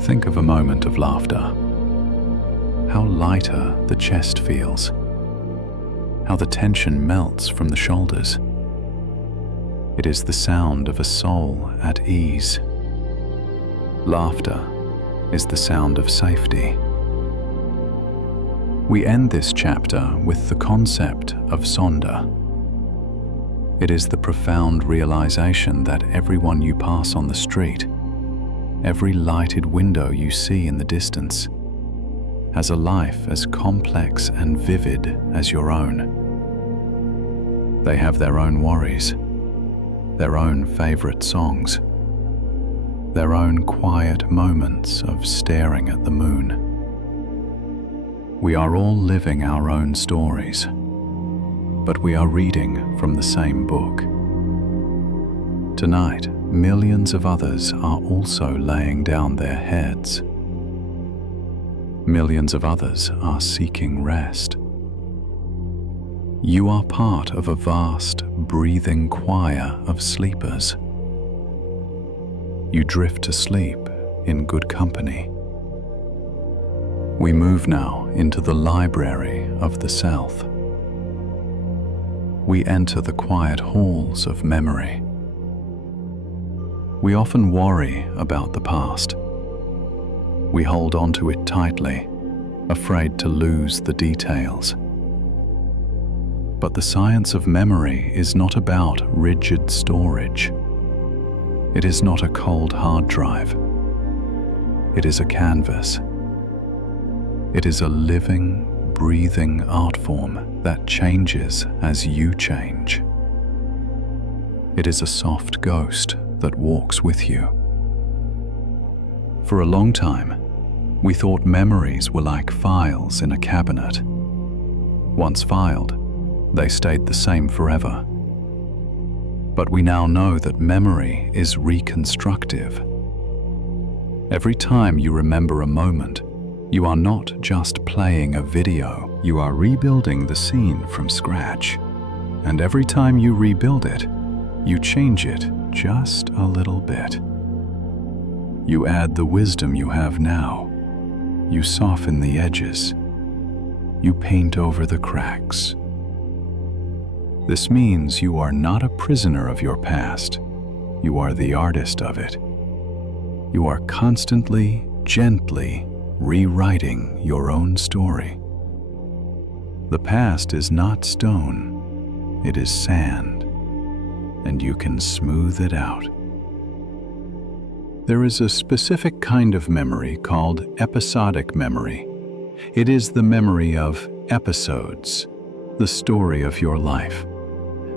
Think of a moment of laughter. How lighter the chest feels. How the tension melts from the shoulders. It is the sound of a soul at ease. Laughter is the sound of safety. We end this chapter with the concept of sonda. It is the profound realization that everyone you pass on the street, every lighted window you see in the distance, has a life as complex and vivid as your own. They have their own worries, their own favorite songs, their own quiet moments of staring at the moon. We are all living our own stories, but we are reading from the same book. Tonight, millions of others are also laying down their heads. Millions of others are seeking rest. You are part of a vast, breathing choir of sleepers. You drift to sleep in good company. We move now into the library of the South. We enter the quiet halls of memory. We often worry about the past. We hold on to it tightly, afraid to lose the details. But the science of memory is not about rigid storage. It is not a cold hard drive. It is a canvas. It is a living, breathing art form that changes as you change. It is a soft ghost that walks with you. For a long time, we thought memories were like files in a cabinet. Once filed, they stayed the same forever. But we now know that memory is reconstructive. Every time you remember a moment, you are not just playing a video, you are rebuilding the scene from scratch. And every time you rebuild it, you change it just a little bit. You add the wisdom you have now. You soften the edges. You paint over the cracks. This means you are not a prisoner of your past. You are the artist of it. You are constantly, gently rewriting your own story. The past is not stone, it is sand, and you can smooth it out. There is a specific kind of memory called episodic memory. It is the memory of episodes, the story of your life.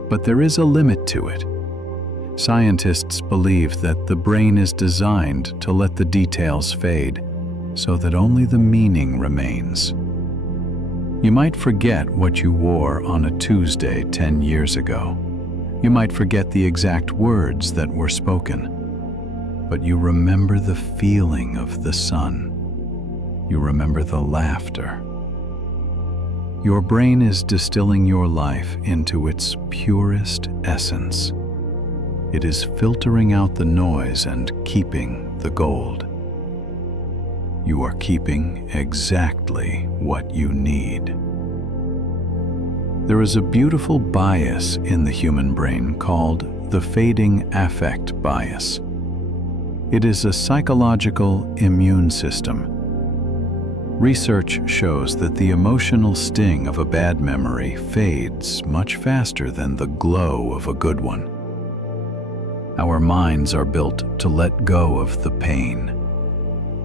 But there is a limit to it. Scientists believe that the brain is designed to let the details fade so that only the meaning remains. You might forget what you wore on a Tuesday 10 years ago. You might forget the exact words that were spoken. But you remember the feeling of the sun. You remember the laughter. Your brain is distilling your life into its purest essence. It is filtering out the noise and keeping the gold. You are keeping exactly what you need. There is a beautiful bias in the human brain called the fading affect bias. It is a psychological immune system. Research shows that the emotional sting of a bad memory fades much faster than the glow of a good one. Our minds are built to let go of the pain.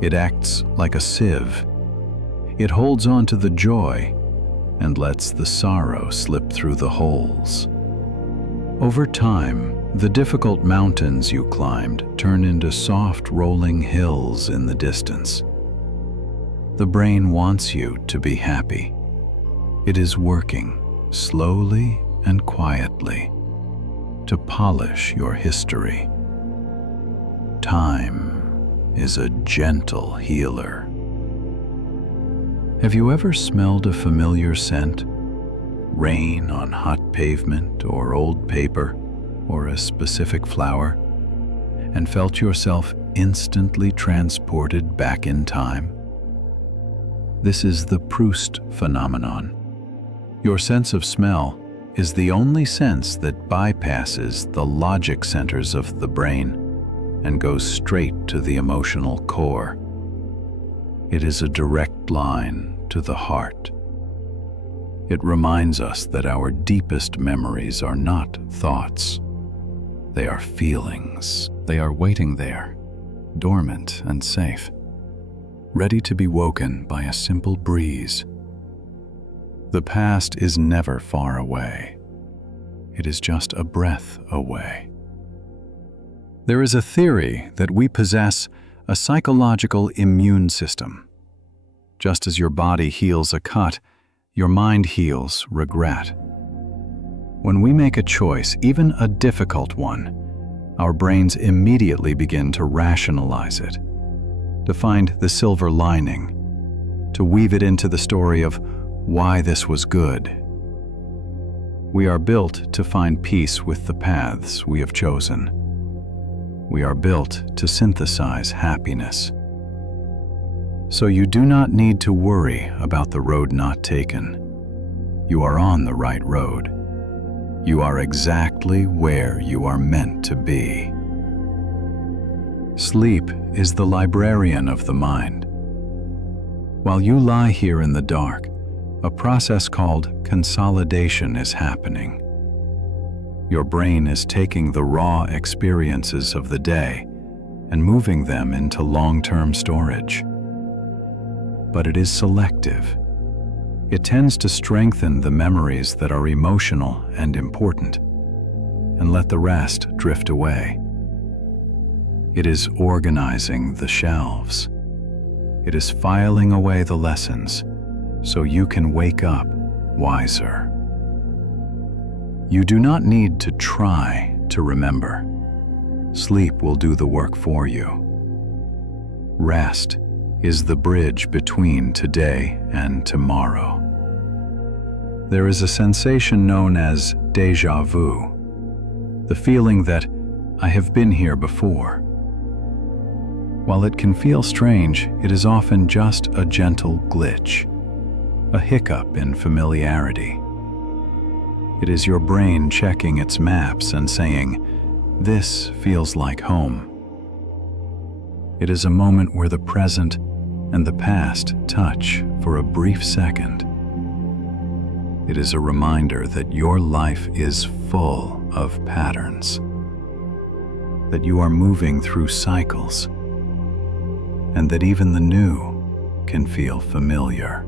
It acts like a sieve. It holds on to the joy and lets the sorrow slip through the holes. Over time, the difficult mountains you climbed turn into soft rolling hills in the distance. The brain wants you to be happy. It is working slowly and quietly to polish your history. Time is a gentle healer. Have you ever smelled a familiar scent? Rain on hot pavement or old paper or a specific flower, and felt yourself instantly transported back in time? This is the Proust phenomenon. Your sense of smell is the only sense that bypasses the logic centers of the brain and goes straight to the emotional core. It is a direct line to the heart. It reminds us that our deepest memories are not thoughts. They are feelings. They are waiting there, dormant and safe, ready to be woken by a simple breeze. The past is never far away. It is just a breath away. There is a theory that we possess a psychological immune system. Just as your body heals a cut, your mind heals regret. When we make a choice, even a difficult one, our brains immediately begin to rationalize it, to find the silver lining, to weave it into the story of why this was good. We are built to find peace with the paths we have chosen. We are built to synthesize happiness. So you do not need to worry about the road not taken. You are on the right road. You are exactly where you are meant to be. Sleep is the librarian of the mind. While you lie here in the dark, a process called consolidation is happening. Your brain is taking the raw experiences of the day and moving them into long-term storage. But it is selective. It tends to strengthen the memories that are emotional and important, and let the rest drift away. It is organizing the shelves. It is filing away the lessons so you can wake up wiser. You do not need to try to remember. Sleep will do the work for you. Rest is the bridge between today and tomorrow. There is a sensation known as déjà vu, the feeling that I have been here before. While it can feel strange, it is often just a gentle glitch, a hiccup in familiarity. It is your brain checking its maps and saying, "This feels like home." It is a moment where the present and the past touch for a brief second. It is a reminder that your life is full of patterns, that you are moving through cycles, and that even the new can feel familiar.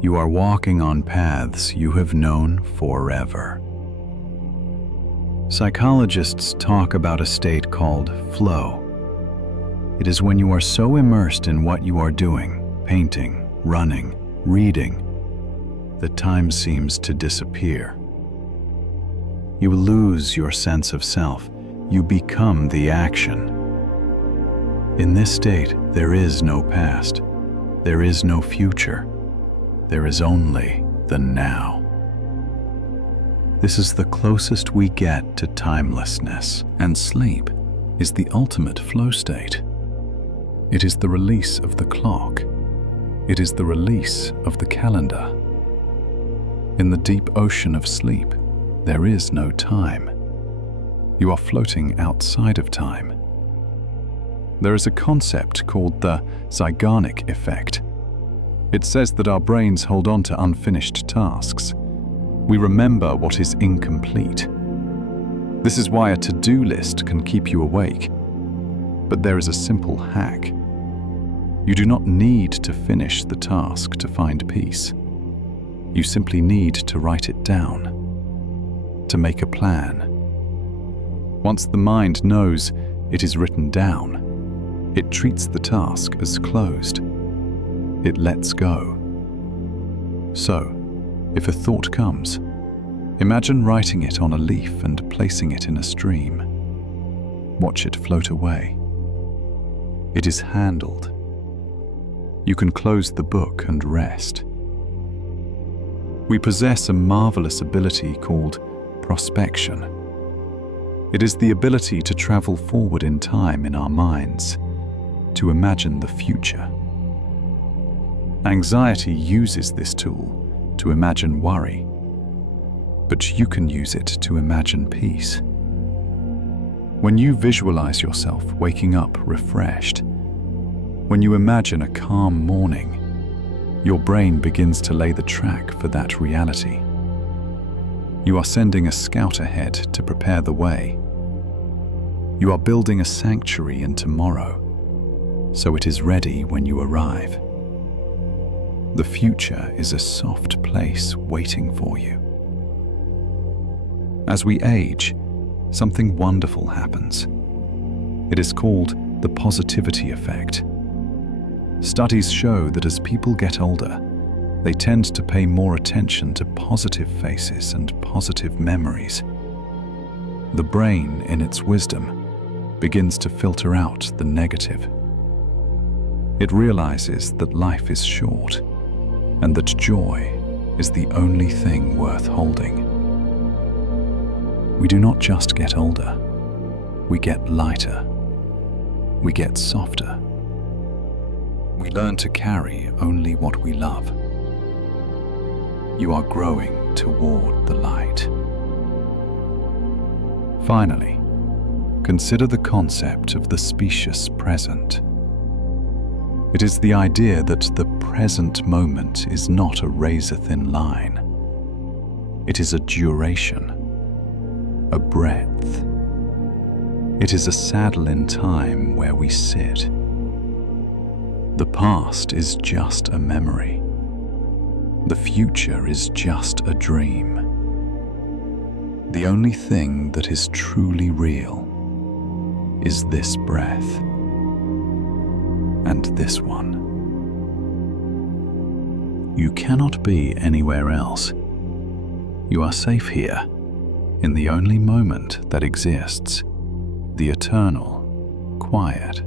You are walking on paths you have known forever. Psychologists talk about a state called flow. It is when you are so immersed in what you are doing, painting, running, reading, that time seems to disappear. You lose your sense of self. You become the action. In this state, there is no past. There is no future. There is only the now. This is the closest we get to timelessness, and sleep is the ultimate flow state. It is the release of the clock. It is the release of the calendar. In the deep ocean of sleep, there is no time. You are floating outside of time. There is a concept called the Zeigarnik effect. It says that our brains hold on to unfinished tasks. We remember what is incomplete. This is why a to-do list can keep you awake. But there is a simple hack. You do not need to finish the task to find peace. You simply need to write it down, to make a plan. Once the mind knows it is written down, it treats the task as closed. It lets go. So, if a thought comes, imagine writing it on a leaf and placing it in a stream. Watch it float away. It is handled. You can close the book and rest. We possess a marvelous ability called prospection. It is the ability to travel forward in time in our minds, to imagine the future. Anxiety uses this tool to imagine worry, but you can use it to imagine peace. When you visualize yourself waking up refreshed, when you imagine a calm morning, your brain begins to lay the track for that reality. You are sending a scout ahead to prepare the way. You are building a sanctuary in tomorrow, so it is ready when you arrive. The future is a soft place waiting for you. As we age, something wonderful happens. It is called the positivity effect. Studies show that as people get older, they tend to pay more attention to positive faces and positive memories. The brain, in its wisdom, begins to filter out the negative. It realizes that life is short and that joy is the only thing worth holding. We do not just get older, we get lighter, we get softer. We learn to carry only what we love. You are growing toward the light. Finally, consider the concept of the specious present. It is the idea that the present moment is not a razor-thin line. It is a duration, a breadth. It is a saddle in time where we sit. The past is just a memory. The future is just a dream. The only thing that is truly real is this breath and this one. You cannot be anywhere else. You are safe here, in the only moment that exists, the eternal, quiet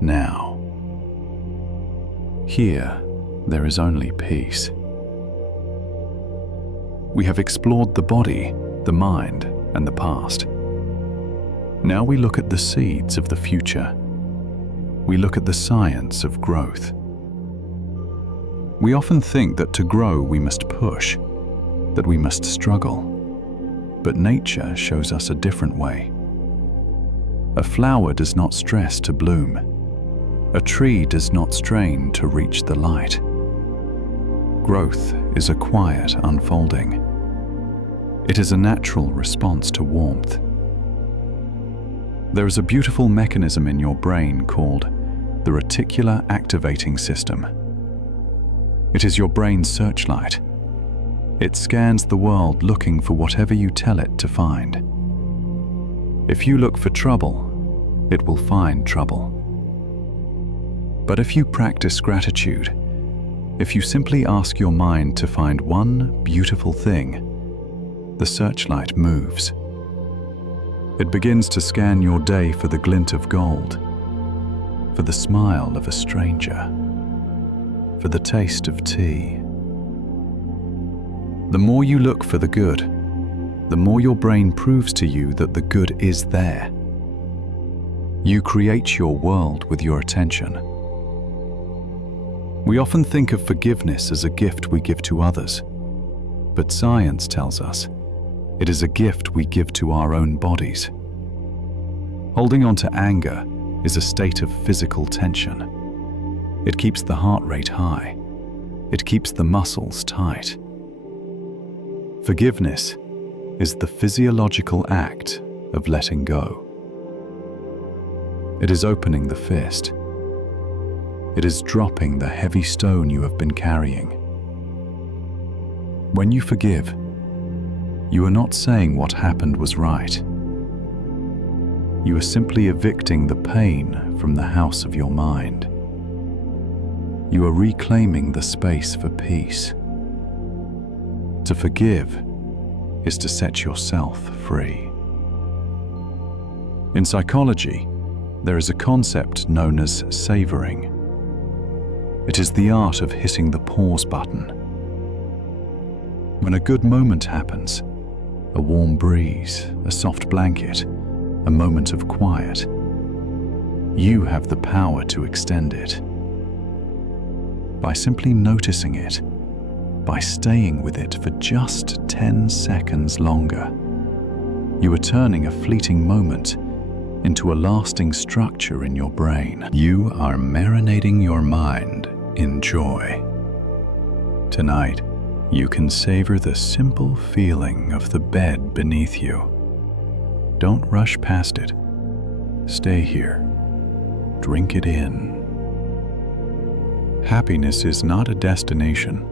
now. Here, there is only peace. We have explored the body, the mind, and the past. Now we look at the seeds of the future. We look at the science of growth. We often think that to grow we must push, that we must struggle. But nature shows us a different way. A flower does not stress to bloom. A tree does not strain to reach the light. Growth is a quiet unfolding. It is a natural response to warmth. There is a beautiful mechanism in your brain called the reticular activating system. It is your brain's searchlight. It scans the world looking for whatever you tell it to find. If you look for trouble, it will find trouble. But if you practice gratitude, if you simply ask your mind to find one beautiful thing, the searchlight moves. It begins to scan your day for the glint of gold, for the smile of a stranger, for the taste of tea. The more you look for the good, the more your brain proves to you that the good is there. You create your world with your attention. We often think of forgiveness as a gift we give to others, but science tells us it is a gift we give to our own bodies. Holding on to anger is a state of physical tension. It keeps the heart rate high. It keeps the muscles tight. Forgiveness is the physiological act of letting go. It is opening the fist. It is dropping the heavy stone you have been carrying. When you forgive, you are not saying what happened was right. You are simply evicting the pain from the house of your mind. You are reclaiming the space for peace. To forgive is to set yourself free. In psychology, there is a concept known as savoring. It is the art of hitting the pause button. When a good moment happens, a warm breeze, a soft blanket, a moment of quiet, you have the power to extend it. By simply noticing it, by staying with it for just 10 seconds longer, you are turning a fleeting moment into a lasting structure in your brain. You are marinating your mind in joy. Tonight, you can savor the simple feeling of the bed beneath you. Don't rush past it. Stay here. Drink it in. Happiness is not a destination.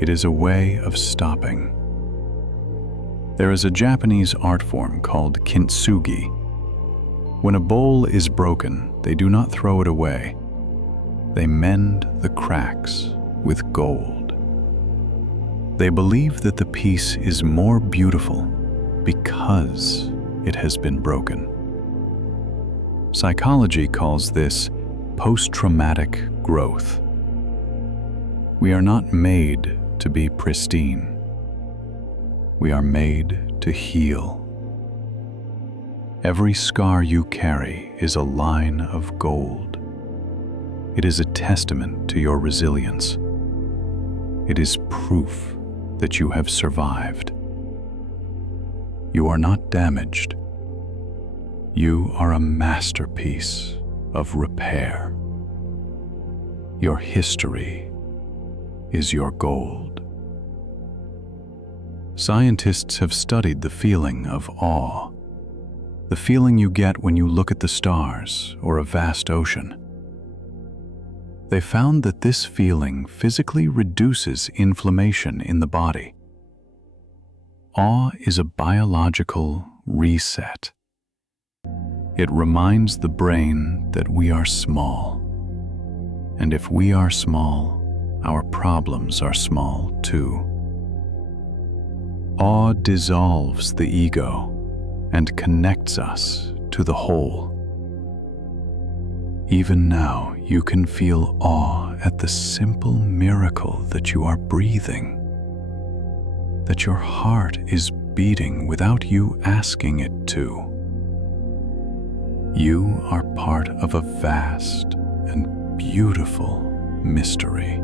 It is a way of stopping. There is a Japanese art form called kintsugi. When a bowl is broken, they do not throw it away. They mend the cracks with gold. They believe that the piece is more beautiful because it has been broken. Psychology calls this post-traumatic growth. We are not made to be pristine. We are made to heal. Every scar you carry is a line of gold. It is a testament to your resilience. It is proof that you have survived. You are not damaged. You are a masterpiece of repair. Your history is your gold. Scientists have studied the feeling of awe, the feeling you get when you look at the stars or a vast ocean. They found that this feeling physically reduces inflammation in the body. Awe is a biological reset. It reminds the brain that we are small. And if we are small, our problems are small too. Awe dissolves the ego and connects us to the whole. Even now, you can feel awe at the simple miracle that you are breathing, that your heart is beating without you asking it to. You are part of a vast and beautiful mystery.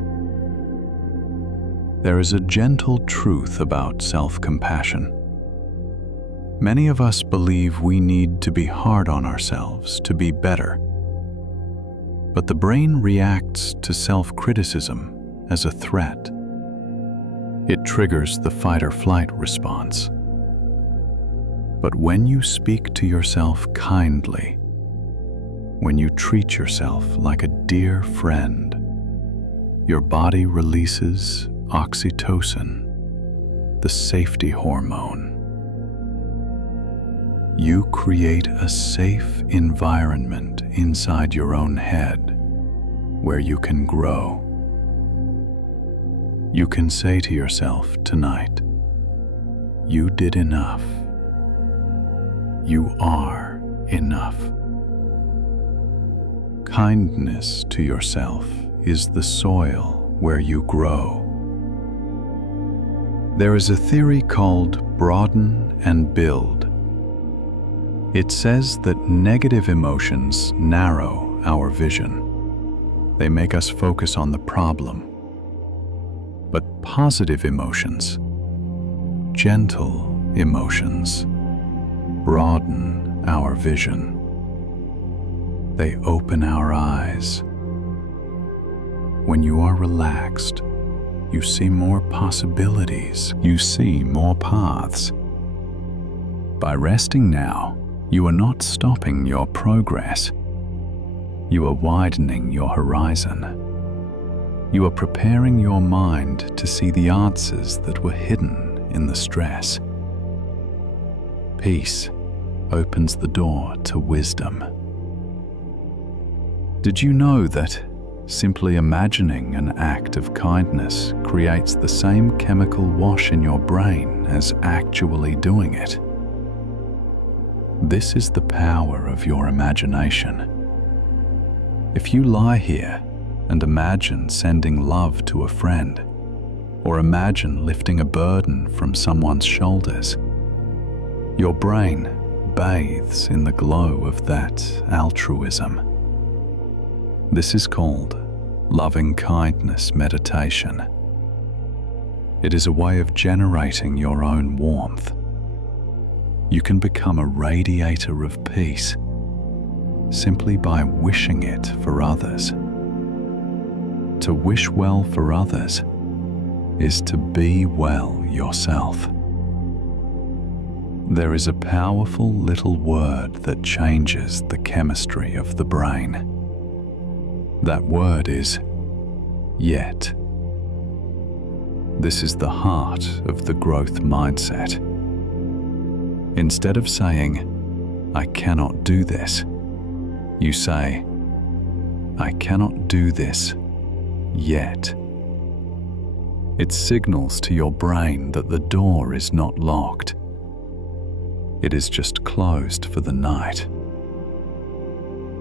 There is a gentle truth about self-compassion. Many of us believe we need to be hard on ourselves to be better. But the brain reacts to self-criticism as a threat. It triggers the fight-or-flight response. But when you speak to yourself kindly, when you treat yourself like a dear friend, your body releases oxytocin, the safety hormone. You create a safe environment inside your own head where you can grow. You can say to yourself tonight, you did enough. You are enough. Kindness to yourself is the soil where you grow. There is a theory called broaden and build. It says that negative emotions narrow our vision. They make us focus on the problem. But positive emotions, gentle emotions, broaden our vision. They open our eyes. When you are relaxed, you see more possibilities. You see more paths. By resting now, you are not stopping your progress. You are widening your horizon. You are preparing your mind to see the answers that were hidden in the stress. Peace opens the door to wisdom. Did you know that simply imagining an act of kindness creates the same chemical wash in your brain as actually doing it? This is the power of your imagination. If you lie here and imagine sending love to a friend, or imagine lifting a burden from someone's shoulders, your brain bathes in the glow of that altruism. This is called loving kindness meditation. It is a way of generating your own warmth. You can become a radiator of peace simply by wishing it for others. To wish well for others is to be well yourself. There is a powerful little word that changes the chemistry of the brain. That word is yet. This is the heart of the growth mindset. Instead of saying, "I cannot do this," you say, "I cannot do this yet." It signals to your brain that the door is not locked. It is just closed for the night.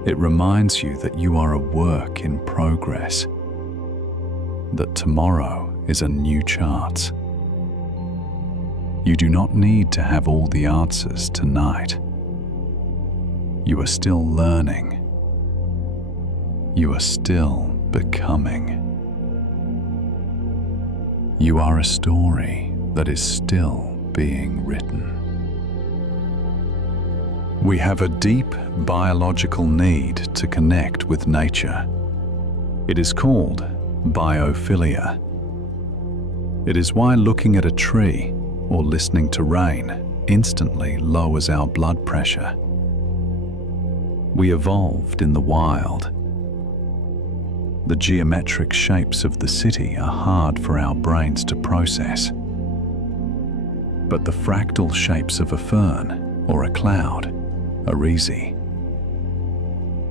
It reminds you that you are a work in progress, that tomorrow is a new chance. You do not need to have all the answers tonight. You are still learning. You are still becoming. You are a story that is still being written. We have a deep biological need to connect with nature. It is called biophilia. It is why looking at a tree or listening to rain instantly lowers our blood pressure. We evolved in the wild. The geometric shapes of the city are hard for our brains to process. But the fractal shapes of a fern or a cloud are easy.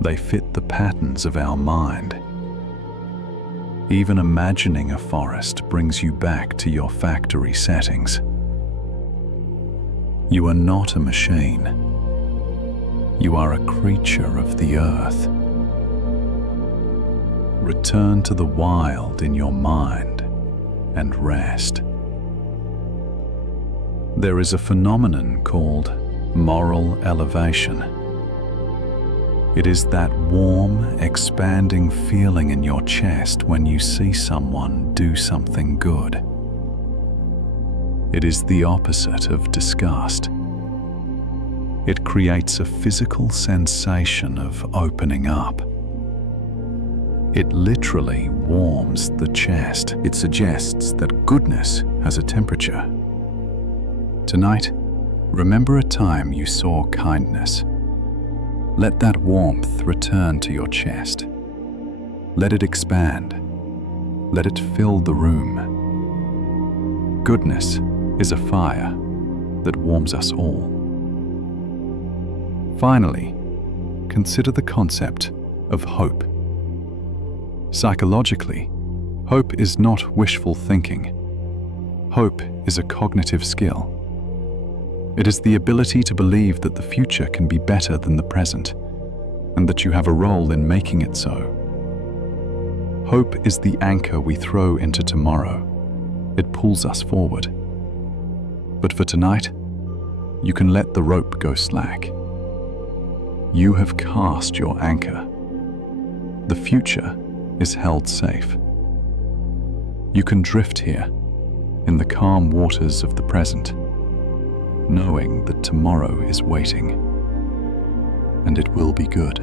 They fit the patterns of our mind. Even imagining a forest brings you back to your factory settings. You are not a machine. You are a creature of the earth. Return to the wild in your mind and rest. There is a phenomenon called moral elevation. It is that warm, expanding feeling in your chest when you see someone do something good. It is the opposite of disgust. It creates a physical sensation of opening up. It literally warms the chest. It suggests that goodness has a temperature. Tonight, remember a time you saw kindness. Let that warmth return to your chest. Let it expand. Let it fill the room. Goodness is a fire that warms us all. Finally, consider the concept of hope. Psychologically, hope is not wishful thinking. Hope is a cognitive skill. It is the ability to believe that the future can be better than the present, and that you have a role in making it so. Hope is the anchor we throw into tomorrow. It pulls us forward. But for tonight, you can let the rope go slack. You have cast your anchor. The future is held safe. You can drift here, in the calm waters of the present, knowing that tomorrow is waiting, and it will be good.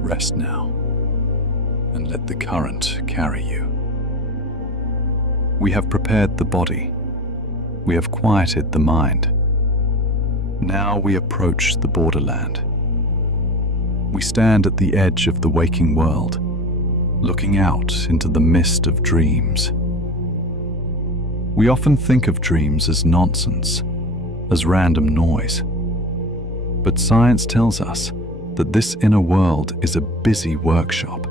Rest now, and let the current carry you. We have prepared the body. We have quieted the mind. Now we approach the borderland. We stand at the edge of the waking world, looking out into the mist of dreams. We often think of dreams as nonsense, as random noise. But science tells us that this inner world is a busy workshop.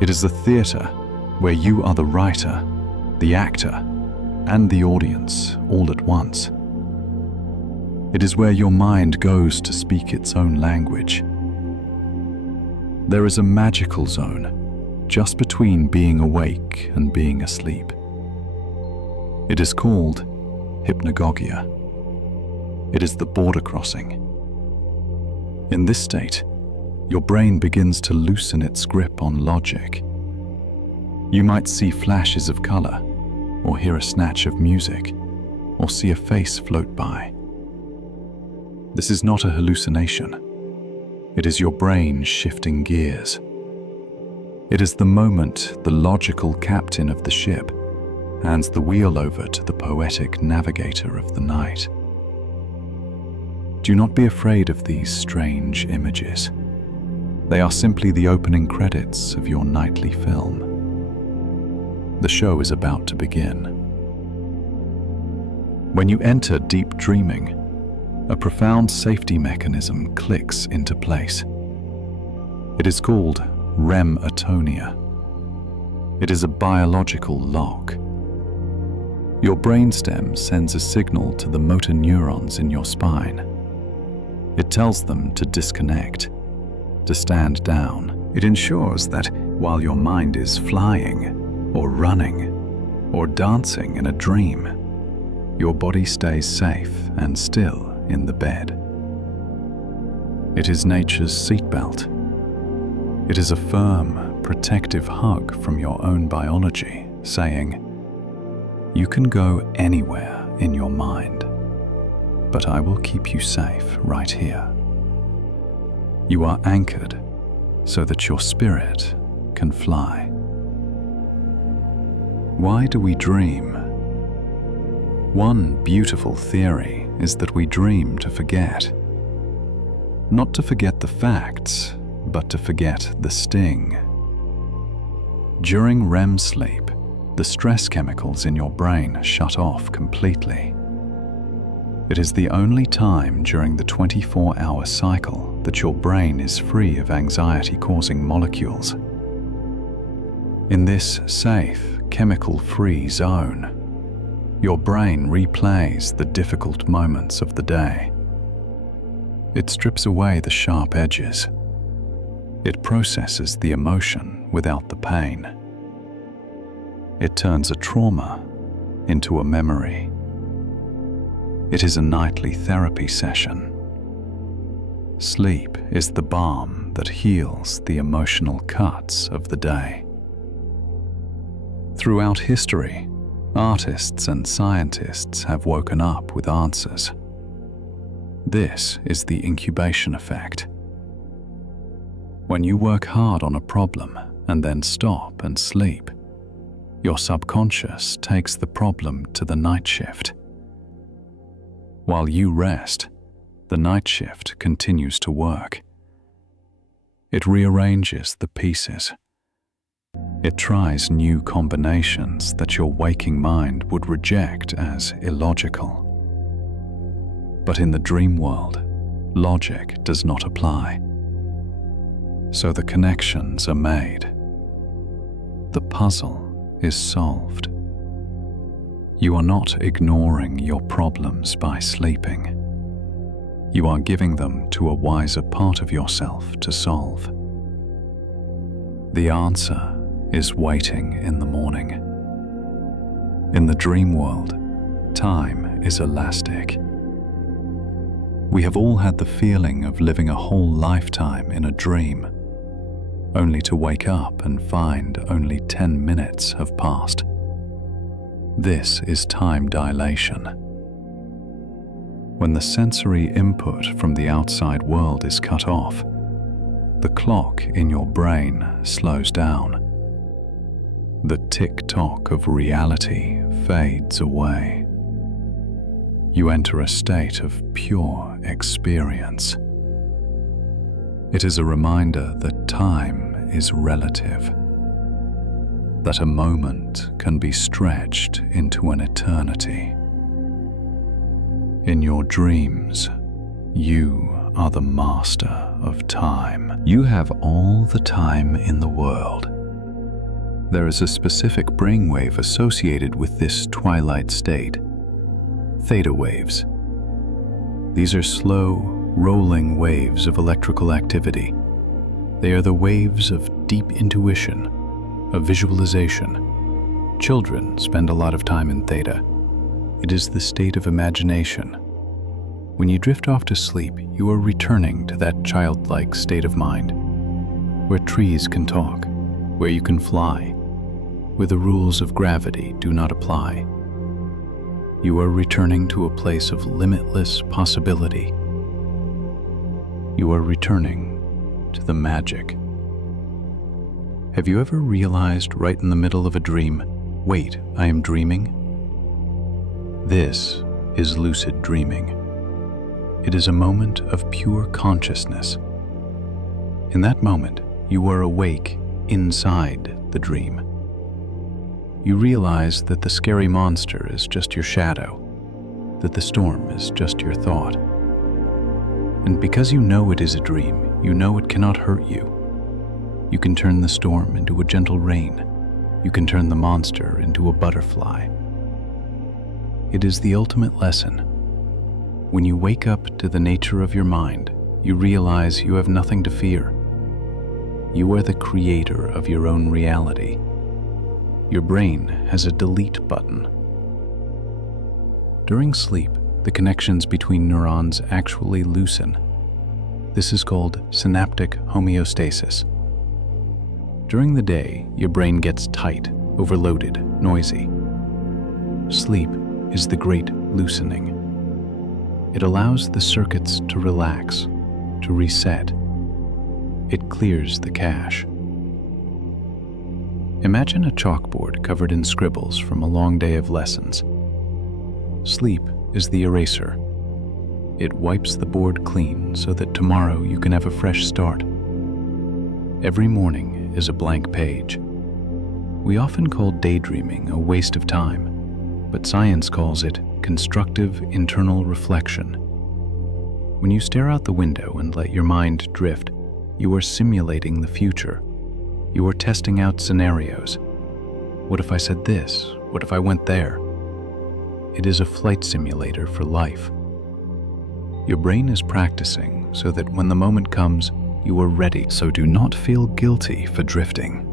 It is a theater where you are the writer, the actor, and the audience all at once. It is where your mind goes to speak its own language. There is a magical zone just between being awake and being asleep. It is called hypnagogia. It is the border crossing. In this state, your brain begins to loosen its grip on logic. You might see flashes of color, or hear a snatch of music, or see a face float by. This is not a hallucination. It is your brain shifting gears. It is the moment the logical captain of the ship hands the wheel over to the poetic navigator of the night. Do not be afraid of these strange images. They are simply the opening credits of your nightly film. The show is about to begin. When you enter deep dreaming, a profound safety mechanism clicks into place. It is called REM atonia. It is a biological lock. Your brainstem sends a signal to the motor neurons in your spine. It tells them to disconnect, to stand down. It ensures that while your mind is flying, or running, or dancing in a dream, your body stays safe and still in the bed. It is nature's seatbelt. It is a firm, protective hug from your own biology, saying, "You can go anywhere in your mind, but I will keep you safe right here." You are anchored so that your spirit can fly. Why do we dream? One beautiful theory is that we dream to forget. Not to forget the facts, but to forget the sting. During REM sleep, the stress chemicals in your brain shut off completely. It is the only time during the 24-hour cycle that your brain is free of anxiety-causing molecules. In this safe, chemical-free zone, your brain replays the difficult moments of the day. It strips away the sharp edges. It processes the emotion without the pain. It turns a trauma into a memory. It is a nightly therapy session. Sleep is the balm that heals the emotional cuts of the day. Throughout history, artists and scientists have woken up with answers. This is the incubation effect. When you work hard on a problem and then stop and sleep, your subconscious takes the problem to the night shift. While you rest, the night shift continues to work. It rearranges the pieces. It tries new combinations that your waking mind would reject as illogical. But in the dream world, logic does not apply. So the connections are made. The puzzle is solved. You are not ignoring your problems by sleeping. You are giving them to a wiser part of yourself to solve. The answer is waiting in the morning. In the dream world, time is elastic. We have all had the feeling of living a whole lifetime in a dream, only to wake up and find only 10 minutes have passed. This is time dilation. When the sensory input from the outside world is cut off, the clock in your brain slows down. The tick-tock of reality fades away. You enter a state of pure experience. It is a reminder that time is relative, that a moment can be stretched into an eternity. In your dreams, you are the master of time. You have all the time in the world. There is a specific brainwave associated with this twilight state, theta waves. These are slow, rolling waves of electrical activity. They are the waves of deep intuition, of visualization. Children spend a lot of time in theta. It is the state of imagination. When you drift off to sleep, you are returning to that childlike state of mind, where trees can talk, where you can fly, where the rules of gravity do not apply. You are returning to a place of limitless possibility. You are returning to the magic. Have you ever realized right in the middle of a dream, wait, I am dreaming? This is lucid dreaming. It is a moment of pure consciousness. In that moment, you are awake inside the dream. You realize that the scary monster is just your shadow, that the storm is just your thought. And because you know it is a dream, you know it cannot hurt you. You can turn the storm into a gentle rain. You can turn the monster into a butterfly. It is the ultimate lesson. When you wake up to the nature of your mind, you realize you have nothing to fear. You are the creator of your own reality. Your brain has a delete button. During sleep, the connections between neurons actually loosen. This is called synaptic homeostasis. During the day, your brain gets tight, overloaded, noisy. Sleep is the great loosening. It allows the circuits to relax, to reset. It clears the cache. Imagine a chalkboard covered in scribbles from a long day of lessons. Sleep is the eraser. It wipes the board clean so that tomorrow you can have a fresh start. Every morning is a blank page. We often call daydreaming a waste of time, but science calls it constructive internal reflection. When you stare out the window and let your mind drift, you are simulating the future. You are testing out scenarios. What if I said this? What if I went there? It is a flight simulator for life. Your brain is practicing so that when the moment comes, you are ready. So do not feel guilty for drifting.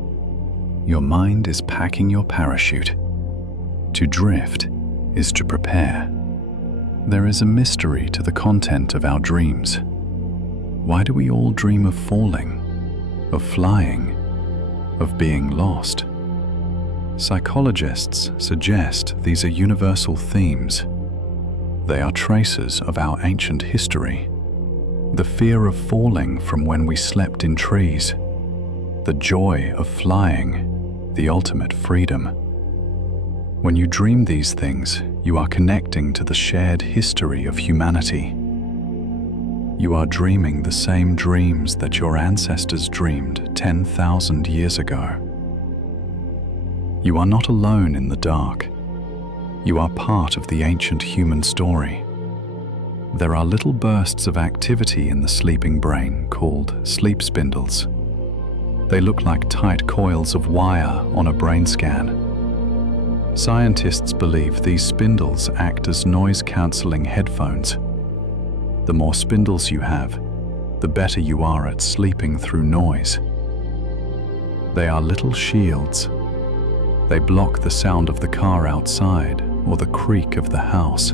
Your mind is packing your parachute. To drift is to prepare. There is a mystery to the content of our dreams. Why do we all dream of falling, of flying, of being lost? Psychologists suggest these are universal themes. They are traces of our ancient history. The fear of falling from when we slept in trees. The joy of flying, the ultimate freedom. When you dream these things, you are connecting to the shared history of humanity. You are dreaming the same dreams that your ancestors dreamed 10,000 years ago. You are not alone in the dark. You are part of the ancient human story. There are little bursts of activity in the sleeping brain called sleep spindles. They look like tight coils of wire on a brain scan. Scientists believe these spindles act as noise-canceling headphones. The more spindles you have, the better you are at sleeping through noise. They are little shields. They block the sound of the car outside or the creak of the house.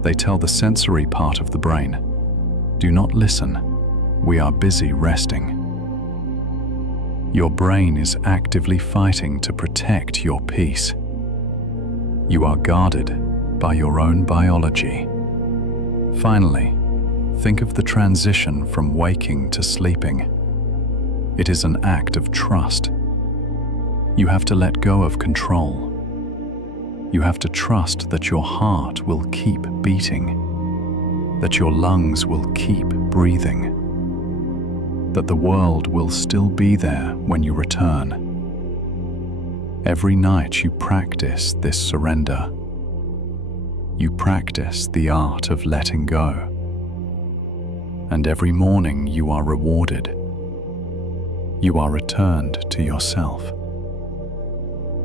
They tell the sensory part of the brain, do not listen, we are busy resting. Your brain is actively fighting to protect your peace. You are guarded by your own biology. Finally, think of the transition from waking to sleeping. It is an act of trust. You have to let go of control. You have to trust that your heart will keep beating, that your lungs will keep breathing, that the world will still be there when you return. Every night you practice this surrender. You practice the art of letting go. And every morning you are rewarded. You are returned to yourself,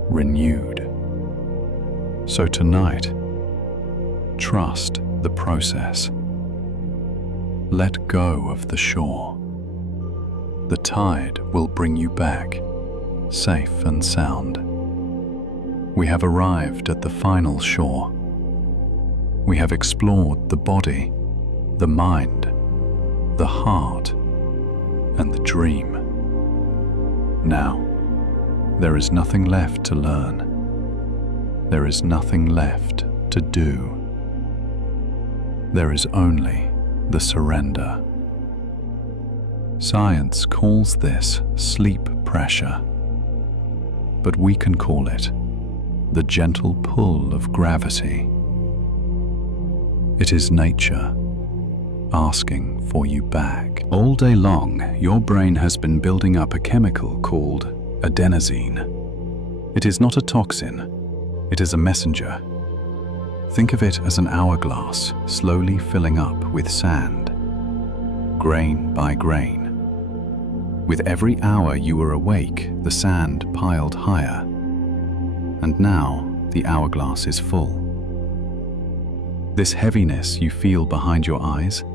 renewed. So tonight, trust the process. Let go of the shore. The tide will bring you back, safe and sound. We have arrived at the final shore. We have explored the body, the mind, the heart, and the dream. Now, there is nothing left to learn. There is nothing left to do. There is only the surrender. Science calls this sleep pressure. But we can call it the gentle pull of gravity. It is nature asking for you back. All day long, your brain has been building up a chemical called adenosine. It is not a toxin, it is a messenger. Think of it as an hourglass slowly filling up with sand, grain by grain. With every hour you were awake, the sand piled higher, and now the hourglass is full. This heaviness you feel behind your eyes,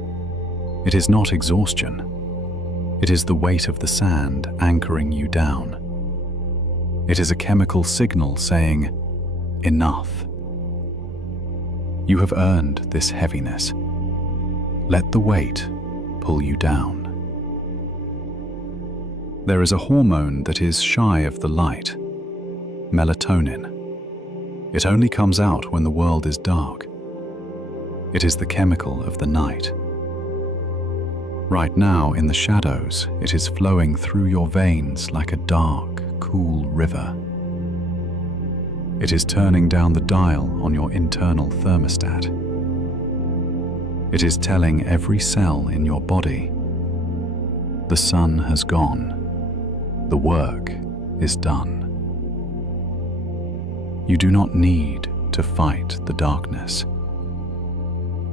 it is not exhaustion. It is the weight of the sand anchoring you down. It is a chemical signal saying, enough. You have earned this heaviness. Let the weight pull you down. There is a hormone that is shy of the light, melatonin. It only comes out when the world is dark. It is the chemical of the night. Right now, in the shadows, it is flowing through your veins like a dark, cool river. It is turning down the dial on your internal thermostat. It is telling every cell in your body, the sun has gone, the work is done. You do not need to fight the darkness.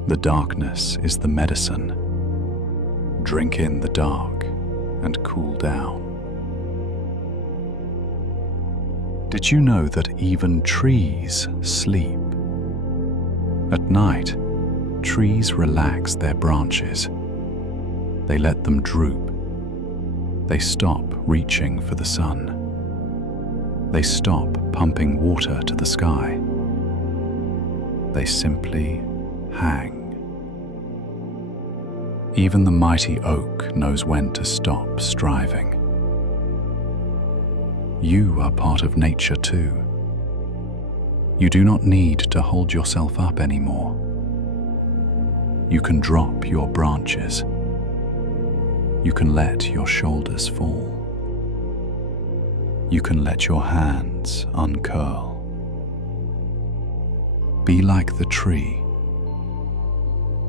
The darkness is the medicine. Drink in the dark and cool down. Did you know that even trees sleep? At night, trees relax their branches. They let them droop. They stop reaching for the sun. They stop pumping water to the sky. They simply hang. Even the mighty oak knows when to stop striving. You are part of nature too. You do not need to hold yourself up anymore. You can drop your branches. You can let your shoulders fall. You can let your hands uncurl. Be like the tree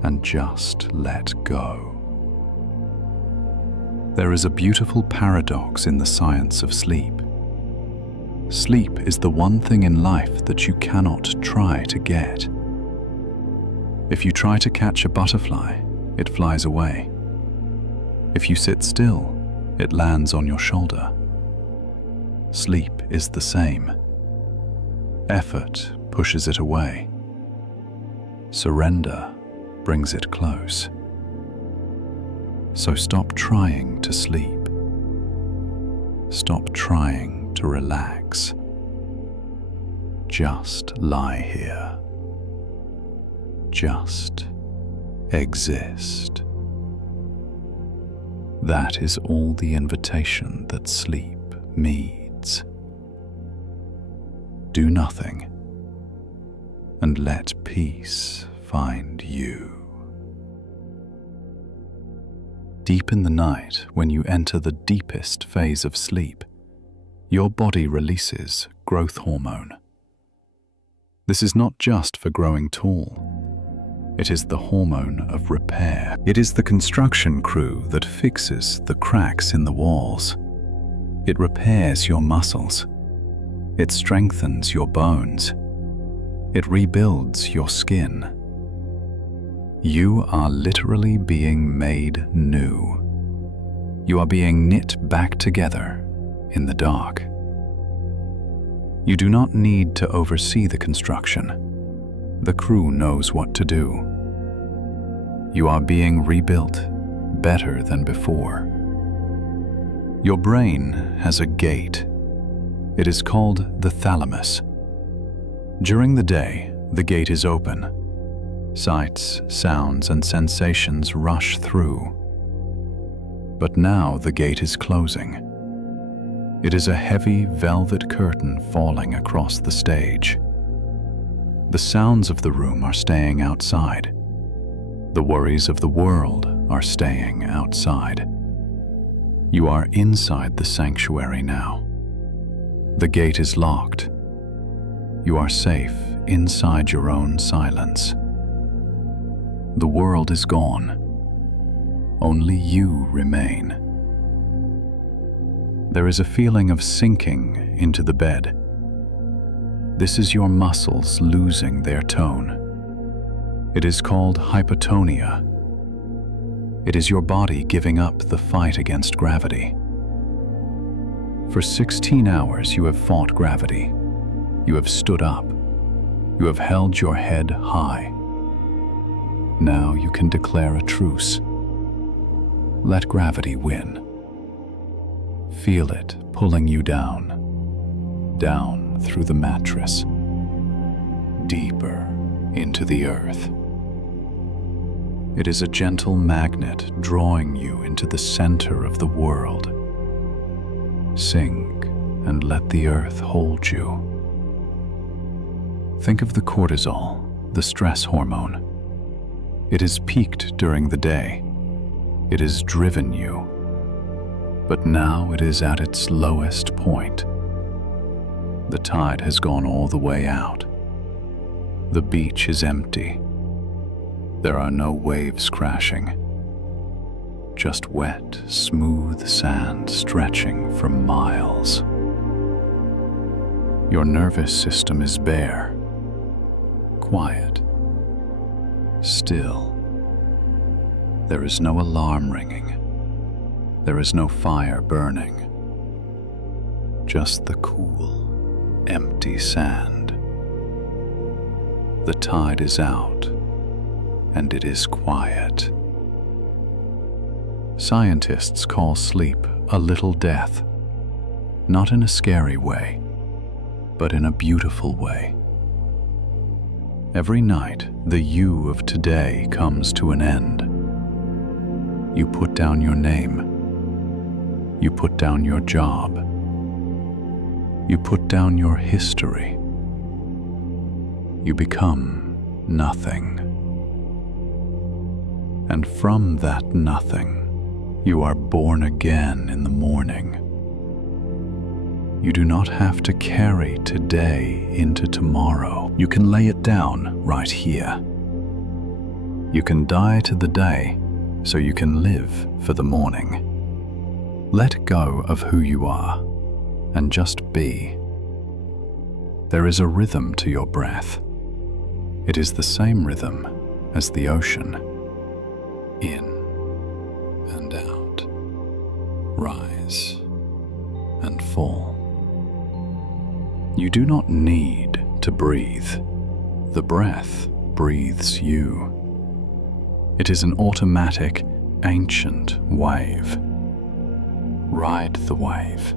and just let go. There is a beautiful paradox in the science of sleep. Sleep is the one thing in life that you cannot try to get. If you try to catch a butterfly, it flies away. If you sit still, it lands on your shoulder. Sleep is the same. Effort pushes it away. Surrender brings it close. So stop trying to sleep. Stop trying to relax. Just lie here. Just exist. That is all the invitation that sleep needs. Do nothing and let peace find you. Deep in the night, when you enter the deepest phase of sleep, your body releases growth hormone. This is not just for growing tall. It is the hormone of repair. It is the construction crew that fixes the cracks in the walls. It repairs your muscles. It strengthens your bones. It rebuilds your skin. You are literally being made new. You are being knit back together in the dark. You do not need to oversee the construction. The crew knows what to do. You are being rebuilt better than before. Your brain has a gate. It is called the thalamus. During the day, the gate is open. Sights, sounds, and sensations rush through. But now the gate is closing. It is a heavy velvet curtain falling across the stage. The sounds of the room are staying outside. The worries of the world are staying outside. You are inside the sanctuary now. The gate is locked. You are safe inside your own silence. The world is gone. Only you remain. There is a feeling of sinking into the bed. This is your muscles losing their tone. It is called hypotonia. It is your body giving up the fight against gravity. For 16 hours you have fought gravity. You have stood up. You have held your head high. Now you can declare a truce. Let gravity win. Feel it pulling you down, down through the mattress, deeper into the earth. It is a gentle magnet drawing you into the center of the world. Sink and let the earth hold you. Think of the cortisol, the stress hormone. It has peaked during the day. It has driven you. But now it is at its lowest point. The tide has gone all the way out. The beach is empty. There are no waves crashing. Just wet, smooth sand stretching for miles. Your nervous system is bare, quiet, still. There is no alarm ringing. There is no fire burning. Just the cool, empty sand. The tide is out, and it is quiet. Scientists call sleep a little death, not in a scary way, but in a beautiful way. Every night, the you of today comes to an end. You put down your name. You put down your job. You put down your history. You become nothing. And from that nothing, you are born again in the morning. You do not have to carry today into tomorrow. You can lay it down right here. You can die to the day so you can live for the morning. Let go of who you are and just be. There is a rhythm to your breath. It is the same rhythm as the ocean. In and out, rise and fall. You do not need to breathe. The breath breathes you. It is an automatic, ancient wave. Ride the wave.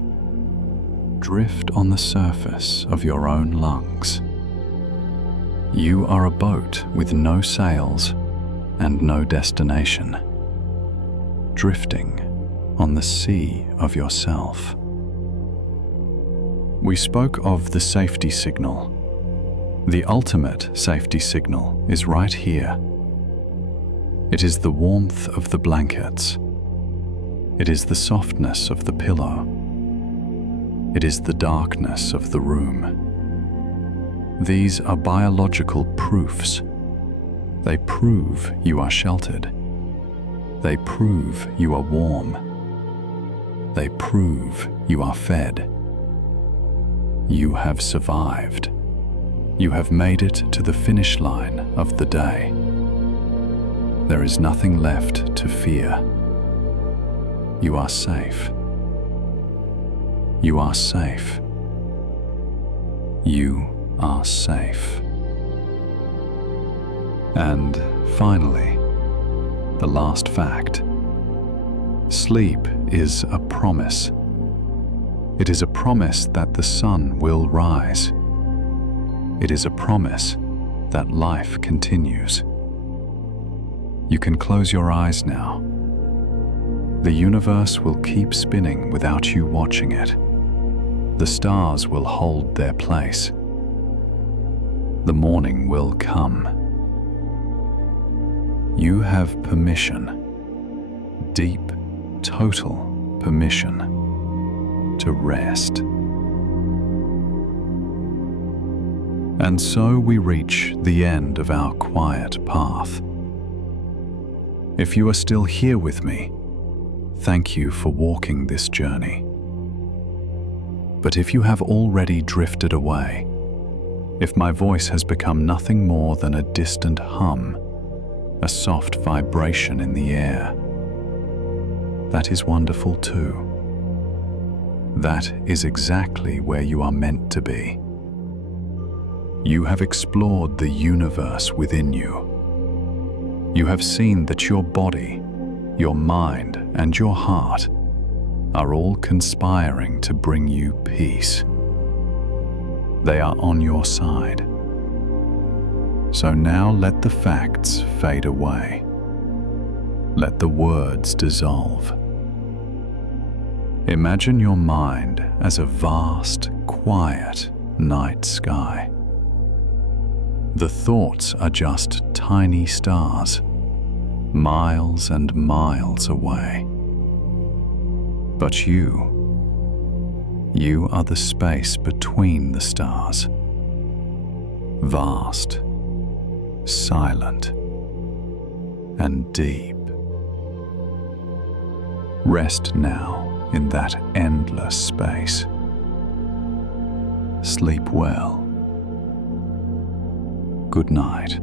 Drift on the surface of your own lungs. You are a boat with no sails and no destination, drifting on the sea of yourself. We spoke of the safety signal. The ultimate safety signal is right here. It is the warmth of the blankets. It is the softness of the pillow. It is the darkness of the room. These are biological proofs. They prove you are sheltered. They prove you are warm. They prove you are fed. You have survived. You have made it to the finish line of the day. There is nothing left to fear. You are safe. You are safe. You are safe. And finally, the last fact. Sleep is a promise. It is a promise that the sun will rise. It is a promise that life continues. You can close your eyes now. The universe will keep spinning without you watching it. The stars will hold their place. The morning will come. You have permission, deep, total permission to rest. And so we reach the end of our quiet path. If you are still here with me, thank you for walking this journey. But if you have already drifted away, if my voice has become nothing more than a distant hum, a soft vibration in the air, that is wonderful too. That is exactly where you are meant to be. You have explored the universe within you. You have seen that your body, your mind, and your heart are all conspiring to bring you peace. They are on your side. So now let the facts fade away. Let the words dissolve. Imagine your mind as a vast, quiet night sky. The thoughts are just tiny stars, miles and miles away. But you are the space between the stars. Vast, silent, and deep. Rest now in that endless space. Sleep well. Good night.